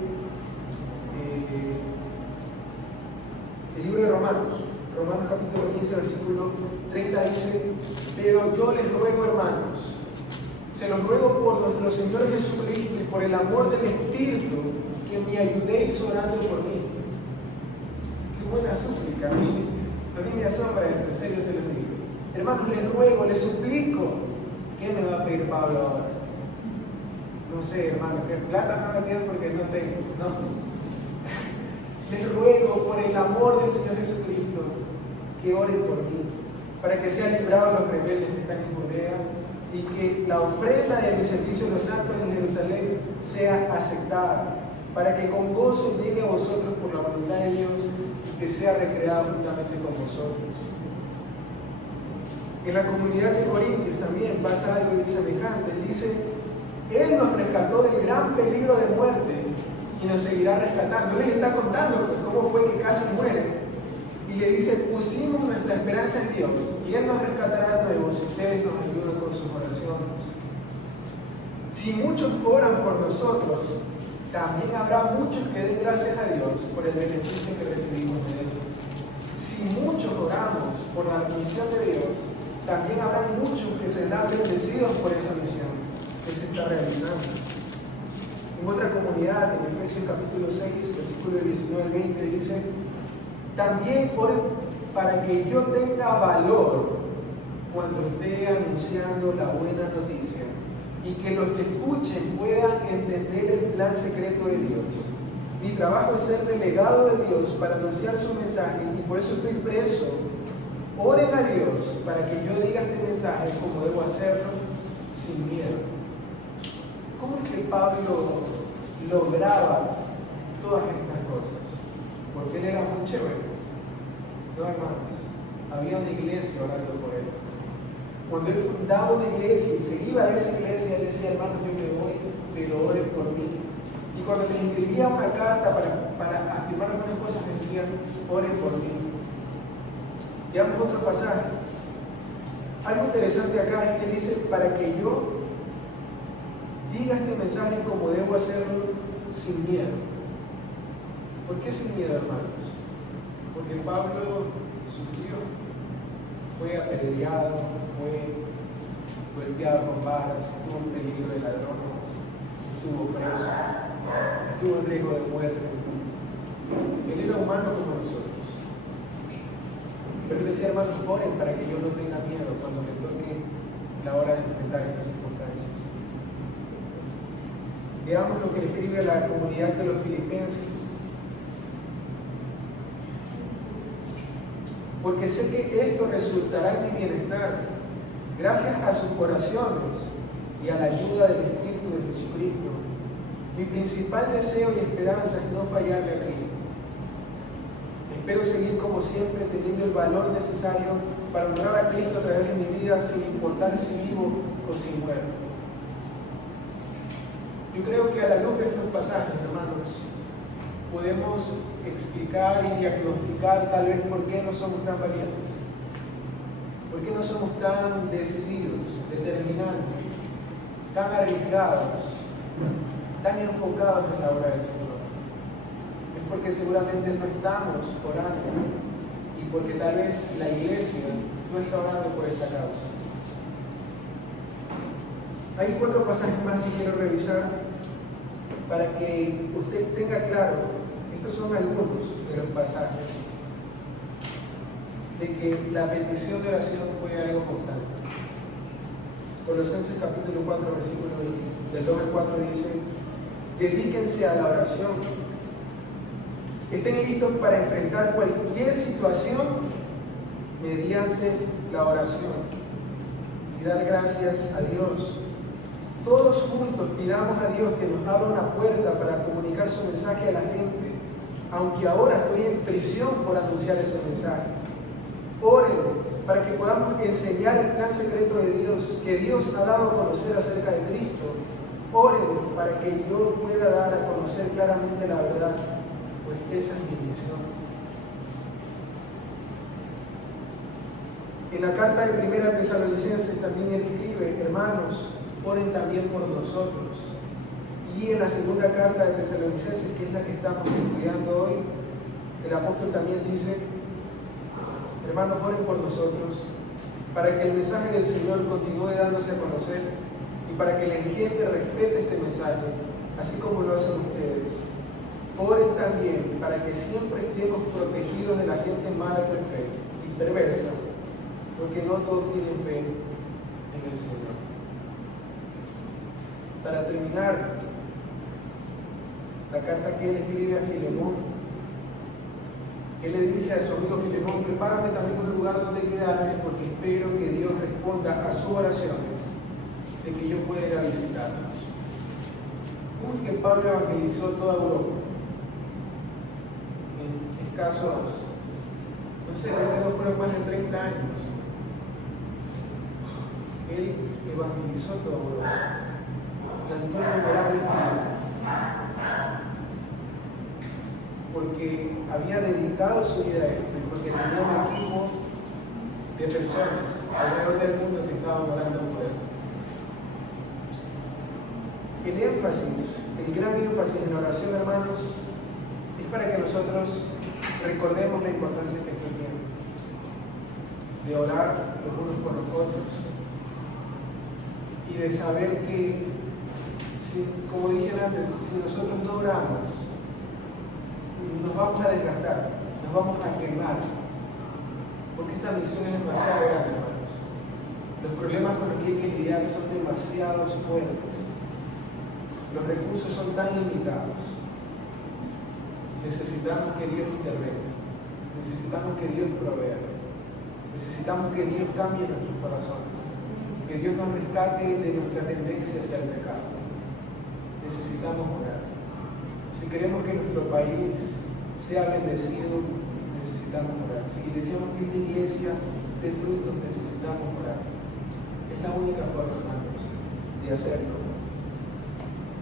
el libro de Romanos capítulo 15, versículo 30 dice, pero yo les ruego, hermanos, se los ruego por nuestro Señor Jesucristo y por el amor del Espíritu, que me ayudéis orando por mí. Qué buena súplica, a mí me asombra esto, en serio se los digo. Hermanos, les ruego, les suplico. ¿Qué me va a pedir Pablo ahora? No sé, hermano, que plata no me pido porque no tengo, no. Les ruego por el amor del Señor Jesucristo que oren por mí, para que sean librados los rebeldes que están en Judea y que la ofrenda de mi servicio a los santos en Jerusalén sea aceptada, para que con gozo llegue a vosotros por la voluntad de Dios y que sea recreado juntamente con vosotros. En la comunidad de Corintios también pasa algo semejante. Él dice, Él nos rescató del gran peligro de muerte y nos seguirá rescatando. Él les está contando pues, cómo fue que casi muere. Y le dice, pusimos nuestra esperanza en Dios y Él nos rescatará de nuevo si ustedes nos ayudan con sus oraciones. Si muchos oran por nosotros, también habrá muchos que den gracias a Dios por el beneficio que recibimos de Él. Si muchos oramos por la misión de Dios, también habrá muchos que serán bendecidos por esa misión que se está realizando. En otra comunidad, en Efesios capítulo 6, versículo 19 al 20, dice, también oren para que yo tenga valor cuando esté anunciando la buena noticia y que los que escuchen puedan entender el plan secreto de Dios. Mi trabajo es ser delegado de Dios para anunciar su mensaje y por eso estoy preso. Oren a Dios para que yo diga este mensaje como debo hacerlo, sin miedo. ¿Cómo es que Pablo lograba todas estas cosas? Porque él era muy chévere. No, hermanos, había una iglesia orando por él. Cuando él fundaba una iglesia y se iba a esa iglesia, él decía, hermanos, yo me voy, pero oren por mí. Y cuando les escribía una carta para afirmar algunas cosas, me decían, oren por mí. Veamos otro pasaje. Algo interesante acá es que dice, para que yo diga este mensaje como debo hacerlo sin miedo. ¿Por qué sin miedo, hermanos? Porque Pablo sufrió, fue apedreado, fue golpeado con varas, estuvo en peligro de ladrones, estuvo preso, estuvo en riesgo de muerte. Él era humano como nosotros. Pero decía, hermanos, oren para que yo no tenga miedo cuando me toque la hora de enfrentar estas circunstancias. Veamos lo que le escribe a la comunidad de los filipenses. Porque sé que esto resultará en mi bienestar, gracias a sus oraciones y a la ayuda del Espíritu de Jesucristo. Mi principal deseo y esperanza es no fallarle a Cristo. Espero seguir como siempre teniendo el valor necesario para honrar a Cristo a través de mi vida sin importar si vivo o si muero. Yo creo que a la luz de estos pasajes, hermanos, podemos explicar y diagnosticar tal vez por qué no somos tan valientes, por qué no somos tan decididos, determinantes, tan arriesgados, tan enfocados en la obra del Señor. Es porque seguramente no estamos orando y porque tal vez la iglesia no está orando por esta causa. Hay 4 pasajes más que quiero revisar para que usted tenga claro, estos son algunos de los pasajes, de que la petición de oración fue algo constante. Colosenses capítulo 4, versículo del 2 al 4 dice: dedíquense a la oración. Estén listos para enfrentar cualquier situación mediante la oración y dar gracias a Dios. Todos juntos pidamos a Dios que nos abra una puerta para comunicar su mensaje a la gente, aunque ahora estoy en prisión por anunciar ese mensaje. Oren para que podamos enseñar el plan secreto de Dios, que Dios ha dado a conocer acerca de Cristo. Oren para que yo pueda dar a conocer claramente la verdad, pues esa es mi misión. En la carta de 1 Tesalonicenses también él escribe: hermanos, oren también por nosotros. Y en la segunda carta de Tesalonicenses, que es la que estamos estudiando hoy, el apóstol también dice: hermanos, oren por nosotros, para que el mensaje del Señor continúe dándose a conocer y para que la gente respete este mensaje, así como lo hacen ustedes. Oren también para que siempre estemos protegidos de la gente mala y perversa, porque no todos tienen fe en el Señor. Para terminar, la carta que él escribe a Filemón, él le dice a su amigo Filemón: prepárame también un lugar donde quedarme, porque espero que Dios responda a sus oraciones de que yo pueda ir a visitarlos. ¿Cómo es que Pablo evangelizó toda Europa? En escasos, no sé, no fueron más de 30 años. Él evangelizó toda Europa, plantó innumerables iglesias, porque había dedicado su vida a él, porque tenía un equipo de personas alrededor del mundo que estaban orando por él. El gran énfasis en la oración, hermanos, es para que nosotros recordemos la importancia que esto tiene, de orar los unos por los otros y de saber que, como dije antes, si nosotros no oramos, nos vamos a desgastar, nos vamos a quemar, porque esta misión es demasiado grande, hermanos. Los problemas con los que hay que lidiar son demasiado fuertes. Los recursos son tan limitados. Necesitamos que Dios intervenga. Necesitamos que Dios provea. Necesitamos que Dios cambie nuestros corazones. Que Dios nos rescate de nuestra tendencia hacia el pecado. Necesitamos orar. Si queremos que nuestro país sea bendecido, necesitamos orar. Si deseamos que esta iglesia dé frutos, necesitamos orar. Es la única forma, hermanos, de hacerlo.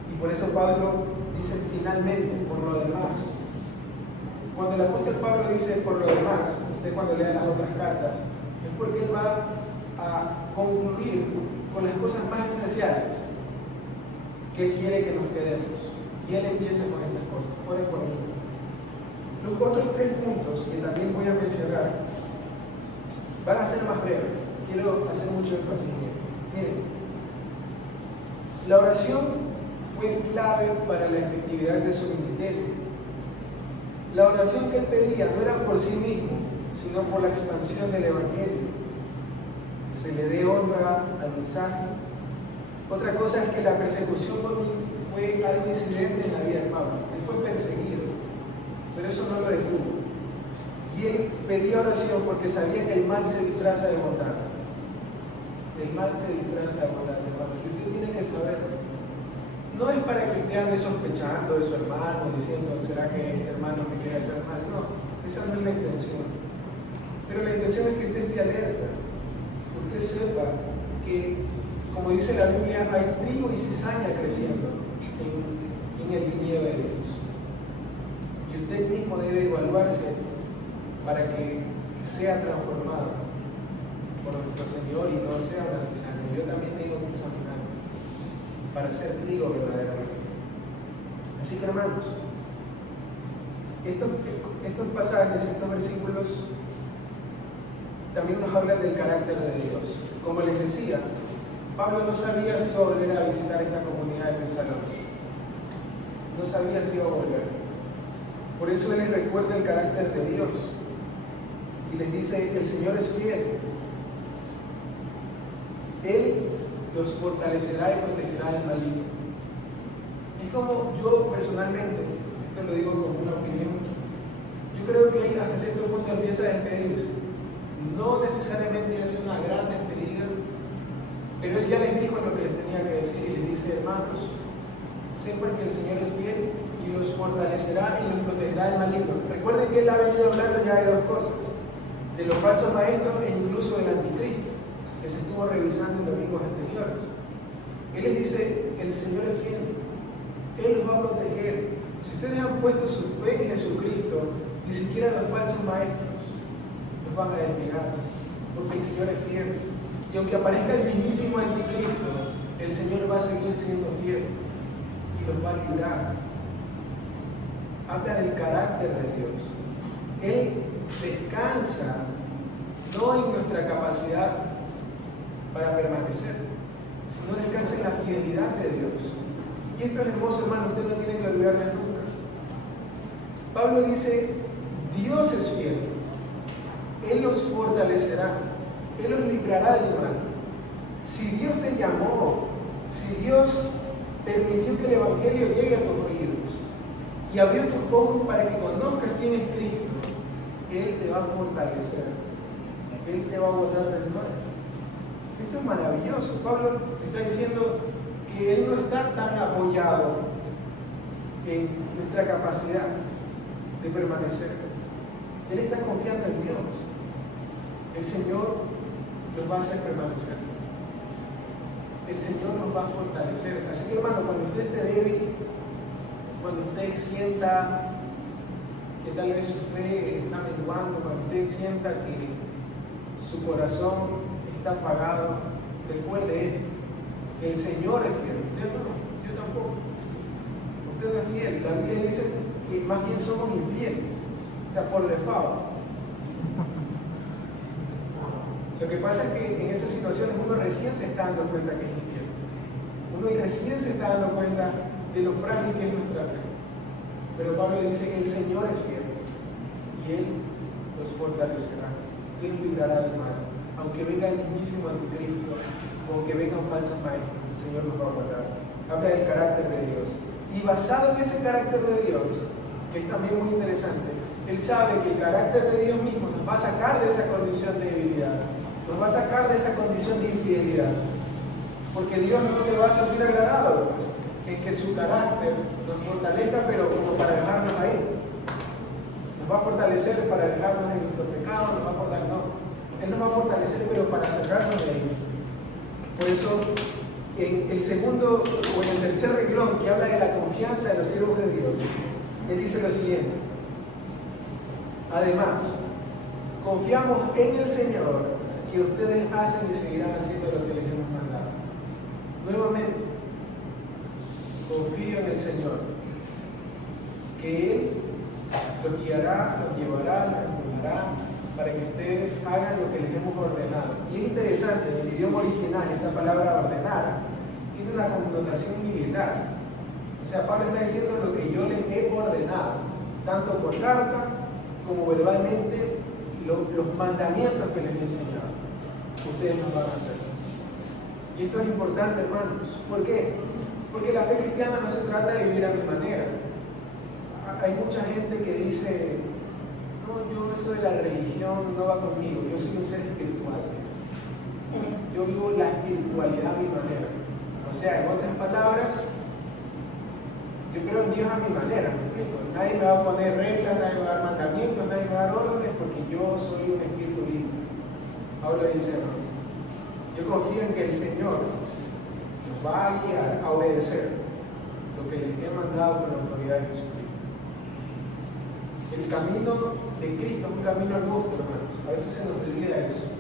Y por eso Pablo dice finalmente, por lo demás. Cuando el apóstol Pablo dice por lo demás, usted cuando lea las otras cartas, es porque él va a concluir con las cosas más esenciales que él quiere que nos quedemos. Y él empieza con estas cosas. Oren por mí. Los otros 3 puntos que también voy a mencionar van a ser más breves. Quiero hacer mucho énfasis en esto. Miren, la oración fue clave para la efectividad de su ministerio. La oración que él pedía no era por sí mismo, sino por la expansión del Evangelio. Que se le dé honra al mensaje. Otra cosa es que la persecución fue algo incidente en la vida de Pablo. Él fue perseguido, pero eso no lo detuvo. Y él pedía oración porque sabía que el mal se disfraza de bondad. El mal se disfraza de bondad, hermano. Y usted tiene que saberlo. No es para que usted ande sospechando de su hermano, diciendo: ¿será que este hermano me quiere hacer mal? No, esa no es la intención. Pero la intención es que usted esté alerta. Usted sepa que, como dice la Biblia, hay trigo y cizaña creciendo en el viñedo de Dios. Y usted mismo debe evaluarse para que sea transformado por nuestro Señor y no sea una cizaña. Yo también tengo que examinar para ser trigo verdaderamente. Así que, hermanos, estos pasajes, estos versículos también nos hablan del carácter de Dios. Como les decía, Pablo no sabía si iba a volver a visitar esta comunidad de Tesalónica. No sabía si iba a volver. Por eso él les recuerda el carácter de Dios y les dice: el Señor es fiel. Él los fortalecerá y protegerá del maligno. Es como yo personalmente, esto lo digo como una opinión, yo creo que él hasta cierto punto empieza a despedirse. No necesariamente es una gran despedida, pero él ya les dijo lo que les tenía que decir y les dice: hermanos, sepan que el Señor es fiel y los fortalecerá y los protegerá del maligno. Recuerden que él ha venido hablando ya de dos cosas: de los falsos maestros e incluso del anticristo, que se estuvo revisando en domingos anteriores. Él les dice: el Señor es fiel, Él los va a proteger. Si ustedes han puesto su fe en Jesucristo, ni siquiera los falsos maestros los van a desviar, porque el Señor es fiel. Y aunque aparezca el mismísimo anticristo, el Señor va a seguir siendo fiel y los va a librar. Habla del carácter de Dios. Él descansa no en nuestra capacidad para permanecer, sino descansa en la fidelidad de Dios. Y esto es hermoso, hermano, usted no tiene que olvidarle nunca. Pablo dice: Dios es fiel, Él los fortalecerá, Él los librará del mal. Si Dios te llamó, si Dios permitió que el Evangelio llegue a tus oídos y abrió tus ojos para que conozcas quién es Cristo, Él te va a fortalecer, Él te va a guardar del mal. Esto es maravilloso. Pablo está diciendo que Él no está tan apoyado en nuestra capacidad de permanecer. Él está confiando en Dios. El Señor nos va a hacer permanecer. El Señor nos va a fortalecer. Así que, hermano, cuando usted esté débil, cuando usted sienta que tal vez su fe está menguando, cuando usted sienta que su corazón está apagado, recuerde esto: que el Señor es fiel. Usted no, yo tampoco. Usted no es fiel. La Biblia dice que más bien somos infieles, o sea, por default. Lo que pasa es que en esas situaciones uno recién se está dando cuenta que es infiel. Uno recién se está dando cuenta de lo frágil que es nuestra fe. Pero Pablo dice que el Señor es fiel y Él los fortalecerá, Él los librará del mal. Aunque venga el mismísimo anticristo, o aunque vengan falsos maestros, el Señor los va a guardar. Habla del carácter de Dios. Y basado en ese carácter de Dios, que es también muy interesante, Él sabe que el carácter de Dios mismo nos va a sacar de esa condición de debilidad, nos va a sacar de esa condición de infidelidad. Porque Dios no se va a sentir agradado pues, en que su carácter nos fortalezca, pero como para dejarnos ahí. Nos va a fortalecer para dejarnos en nuestro pecado, nos va a fortalecer, no. Él nos va a fortalecer, pero para sacarnos de ahí. Por eso, en el segundo o en el tercer renglón que habla de la confianza de los siervos de Dios, Él dice lo siguiente: además, confiamos en el Señor, que ustedes hacen y seguirán haciendo lo que les hemos mandado. Nuevamente, confío en el Señor, que Él los guiará, los llevará, los empujará para que ustedes hagan lo que les hemos ordenado. Y es interesante, en el idioma original, esta palabra ordenar tiene una connotación militar. O sea, Pablo está diciendo lo que yo les he ordenado, tanto por carta como verbalmente, los mandamientos que les he enseñado. Ustedes nos van a hacer. Y esto es importante, hermanos. ¿Por qué? Porque la fe cristiana no se trata de vivir a mi manera. Hay mucha gente que dice: no, yo eso de la religión no va conmigo, yo soy un ser espiritual. Yo vivo la espiritualidad a mi manera. O sea, en otras palabras, yo creo en Dios a mi manera, ¿me explico? Nadie me va a poner reglas, nadie me va a dar mandamientos, nadie me va a dar órdenes, porque yo soy un espíritu libre. Pablo dice: no, yo confío en que el Señor nos va a guiar a obedecer lo que les he mandado con la autoridad de Jesucristo. El camino de Cristo es un camino angosto, hermanos. A veces se nos olvida eso.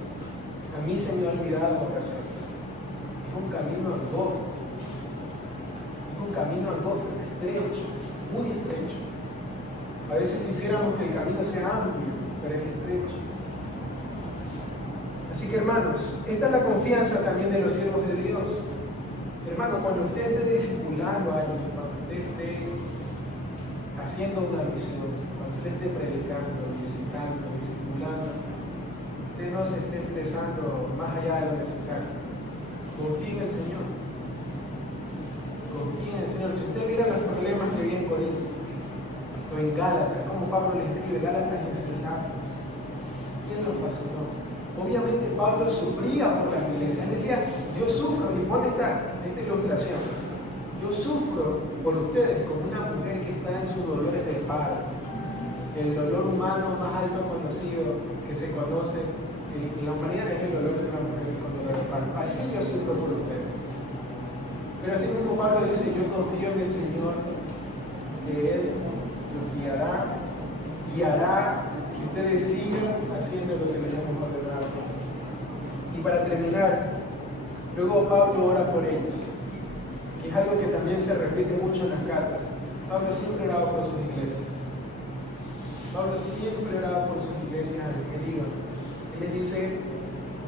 A mí se me ha olvidado en ocasiones. Es un camino angosto. Es un camino angosto, estrecho, muy estrecho. A veces quisiéramos que el camino sea amplio, pero es estrecho. Así que, hermanos, esta es la confianza también de los siervos de Dios. Hermano, cuando usted esté discipulando a alguien, cuando usted esté haciendo una misión, cuando usted esté predicando, visitando, discipulando, usted no se esté estresando más allá de lo necesario. Confía en el Señor. Confía en el Señor. Si usted mira los problemas que había en Corinto, o en Gálatas, como Pablo le escribe, Gálatas insensatos, ¿quién lo fascinó? Obviamente Pablo sufría por las iglesias. Él decía, yo sufro, y pone esta ilustración, yo sufro por ustedes como una mujer que está en sus dolores de parto, el dolor humano más alto conocido que se conoce en la humanidad es el dolor de una mujer con dolor de parto. Así yo sufro por ustedes. Pero así como Pablo dice, yo confío en el Señor, que Él los guiará y hará que ustedes sigan haciendo lo que les hemos ordenado. Y para terminar, luego Pablo ora por ellos, que es algo que también se repite mucho en las cartas. Pablo siempre oraba por sus iglesias. Pablo siempre oraba por sus iglesias en Líbano. Él les dice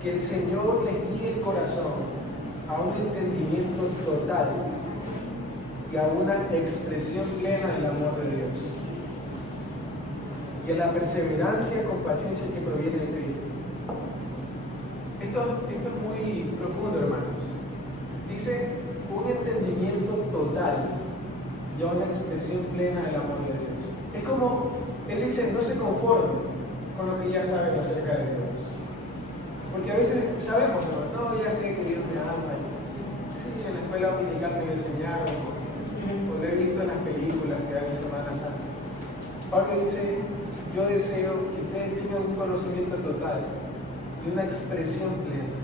que el Señor les guíe el corazón a un entendimiento total y a una expresión plena del amor de Dios. Y a la perseverancia con paciencia que proviene de Cristo. Esto es muy profundo, hermanos. Dice un entendimiento total y a una expresión plena del amor de Dios. Es como, él dice, no se conformen con lo que ya saben acerca de Dios. Porque a veces sabemos, no, ya sé que Dios me ama. Sí, en la escuela dominical me enseñaron, o lo he visto en las películas que hay en Semana Santa. Pablo dice, yo deseo que ustedes tengan un conocimiento total y una expresión plena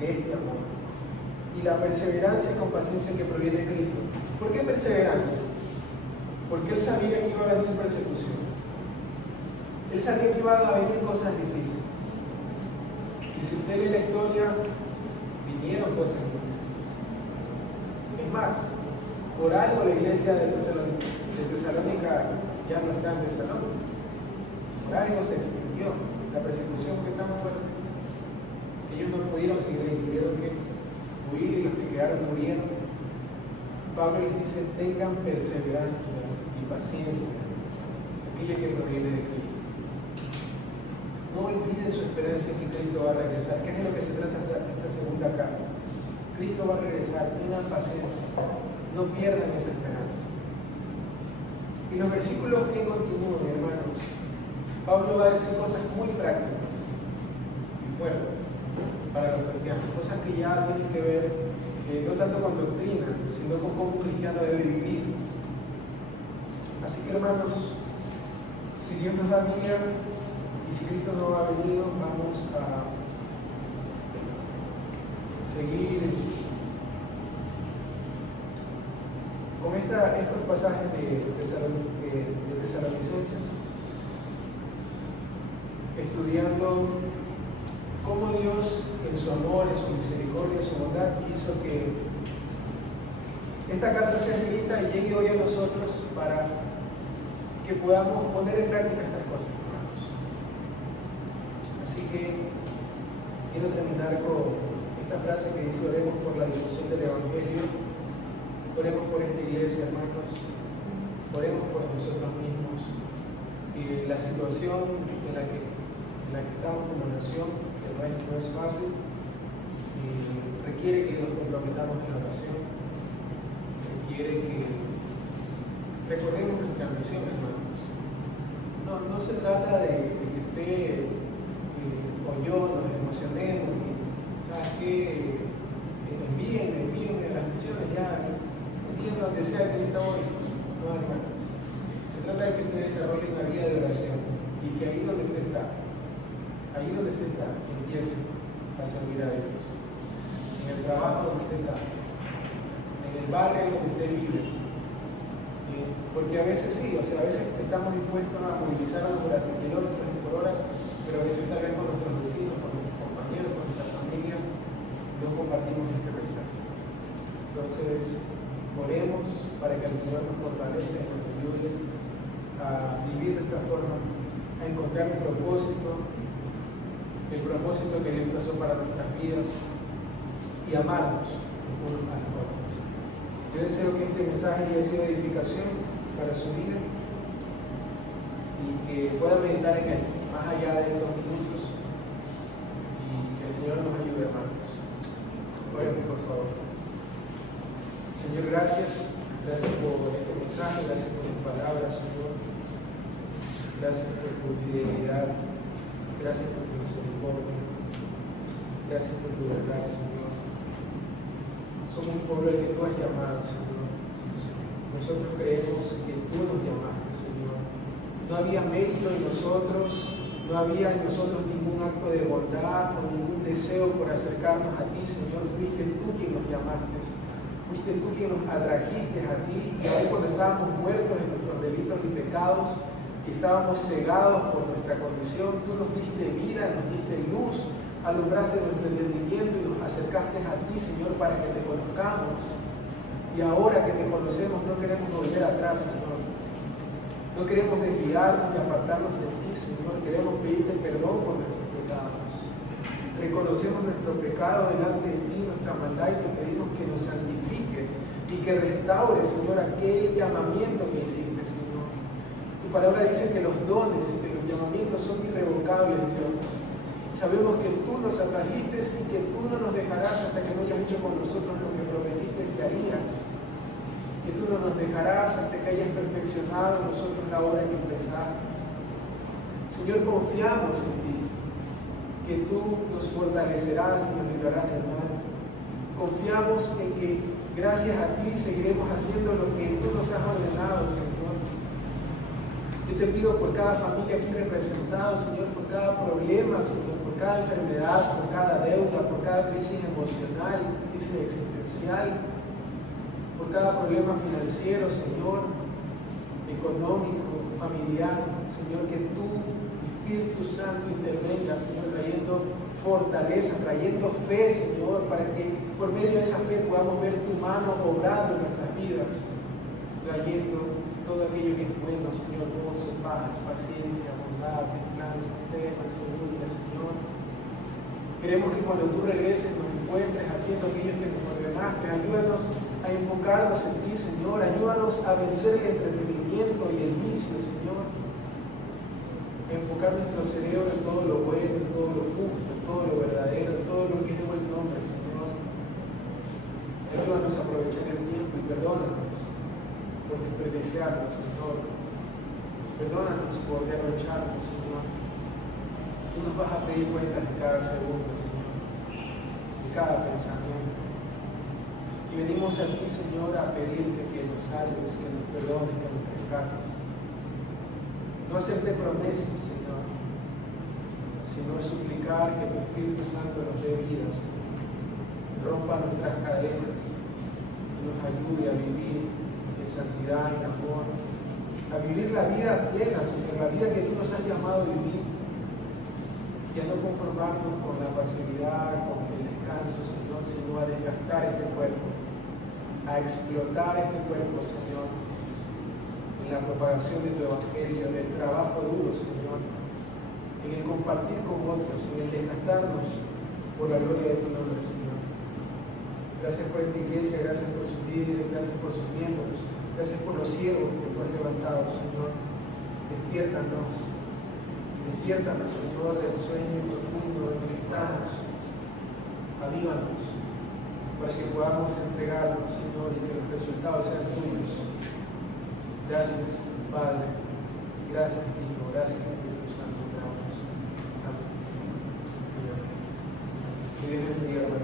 de este amor. Y la perseverancia con paciencia que proviene de Cristo. ¿Por qué perseverancia? Porque él sabía que iba a venir persecución. Él sabía que iban a venir cosas difíciles. Y si usted lee la historia, vinieron cosas difíciles. Es más, por algo la iglesia de Tesalónica ya no está en Tesalónica. Por algo se extinguió. La persecución fue tan fuerte que ellos no pudieron seguir y tuvieron que huir, y los que quedaron murieron. Pablo les dice, tengan perseverancia y paciencia, aquella que proviene de Cristo. No olviden su esperanza en que Cristo va a regresar, que es de lo que se trata esta segunda carta. Cristo va a regresar, tengan paciencia, no pierdan esa esperanza. Y los versículos que continúan, hermanos, Pablo va a decir cosas muy prácticas y fuertes para los cristianos, cosas que ya tienen que ver no tanto con doctrina, sino con cómo un cristiano debe vivir. Así que, hermanos, si Dios nos da vida y si Cristo no ha venido, vamos a seguir con estos pasajes de Tesalonicenses, estudiando cómo Dios, en su amor, en su misericordia, en su bondad, hizo que esta carta sea escrita y llegue hoy a nosotros para que podamos poner en práctica estas cosas, hermanos. Así que quiero terminar con esta frase que dice: oremos por la difusión del Evangelio, oremos por esta iglesia, hermanos, oremos por nosotros mismos. Y la situación en la que estamos como nación, no es fácil, y requiere que nos comprometamos en la oración, requiere que recordemos nuestra misión, hermanos. No se trata de que usted o yo nos emocionemos y, ¿sabes qué? Envíenme las misiones ya, envíenme donde sea que está hoy. No, hermanos. Se trata de que usted desarrolle una vida de oración y que ahí donde usted está, empiece a servir a Dios. En el trabajo donde usted está, en el barrio donde usted vive. Porque a veces sí, a veces estamos dispuestos a movilizarnos durante kilómetros y por horas, pero a veces tal vez con nuestros vecinos, con nuestros compañeros, con nuestra familia, no compartimos este mensaje. Entonces, oremos para que el Señor nos fortalezca y nos ayude a vivir de esta forma, a encontrar un propósito, el propósito que Dios trazó para nuestras vidas y amarnos unos a los otros. Yo deseo que este mensaje haya sido edificación para su vida y que pueda meditar en él más allá de estos minutos y que el Señor nos ayude, hermanos. Oremos, por favor. Señor, gracias. Gracias por este mensaje, gracias por tus palabras, Señor. Gracias por tu fidelidad. Gracias por tu misericordia. Gracias por tu verdad, Señor. Somos un pueblo al que tú has llamado, Señor. Nosotros creemos que tú nos llamaste, Señor. No había mérito en nosotros, no había en nosotros ningún acto de bondad o ningún deseo por acercarnos a ti, Señor. Fuiste tú quien nos llamaste. Fuiste tú quien nos atrajiste a ti, y aún cuando estábamos muertos en nuestros delitos y pecados y estábamos cegados por nuestra condición, tú nos diste vida, nos diste luz, alumbraste nuestro entendimiento y nos acercaste a ti, Señor, para que te conozcamos. Y ahora que te conocemos no queremos volver atrás, Señor. No queremos desviarnos ni apartarnos de ti, Señor. Queremos pedirte perdón por nuestros pecados. Reconocemos nuestro pecado delante de ti, nuestra maldad, y te pedimos que nos santifiques y que restaures, Señor, aquel llamamiento que hiciste, Señor. Tu palabra dice que los dones y que los llamamientos son irrevocables, Dios. Sabemos que tú nos atrajiste y que tú no nos dejarás hasta que no hayas hecho con nosotros lo que prometiste que harías. Que tú no nos dejarás hasta que hayas perfeccionado en nosotros la obra que empezaste. Señor, confiamos en ti, que tú nos fortalecerás y nos librarás del mal. Confiamos en que gracias a ti seguiremos haciendo lo que tú nos has ordenado, Señor. Yo te pido por cada familia aquí representada, Señor, por cada problema, Señor, por cada enfermedad, por cada deuda, por cada crisis emocional, crisis existencial, por cada problema financiero, Señor, económico, familiar, Señor, que tú, Espíritu Santo, intervenga, Señor, trayendo fortaleza, trayendo fe, Señor, para que por medio de esa fe podamos ver tu mano obrando en nuestras vidas, trayendo todo aquello que es bueno, Señor, gozo, paz, paciencia, bondad, templanza, fe, perseverancia, Señor. Queremos que cuando tú regreses nos encuentres haciendo aquello que nos ordenaste. Ayúdanos a enfocarnos en ti, Señor. Ayúdanos a vencer el entretenimiento y el vicio, Señor. Enfocar nuestro cerebro en todo lo bueno, en todo lo justo, en todo lo verdadero, en todo lo que es de buen nombre, Señor. Ayúdanos a aprovechar el tiempo y perdónanos por desperdiciarnos, Señor. Perdónanos por derrocharnos, Señor. Tú nos vas a pedir cuentas de cada segundo, Señor, de cada pensamiento. Y venimos aquí, Señor, a pedirte que nos salves, que nos perdones, que nos rescates. No hacerte promesas, Señor, sino suplicar que tu Espíritu Santo nos dé vida, Señor. Rompa nuestras cadenas y nos ayude a vivir en santidad, en amor, a vivir la vida plena, Señor, la vida que tú nos has llamado a vivir, y a no conformarnos con la pasividad, con el descanso, Señor, sino a desgastar este cuerpo, a explotar este cuerpo, Señor, en la propagación de tu Evangelio, en el trabajo duro, Señor, en el compartir con otros, en el desgastarnos por la gloria de tu nombre, Señor. Gracias por esta iglesia, gracias por sus líderes, gracias por sus miembros, gracias por los siervos que tú has levantado, Señor. Despiértanos, Señor, del sueño profundo en el que estamos. Avívanos para que podamos entregarnos, Señor, y que los resultados sean tuyos. Gracias, Padre. Gracias, Hijo. Gracias, Espíritu Santo. Te amamos. Amén. Que Dios les bendiga.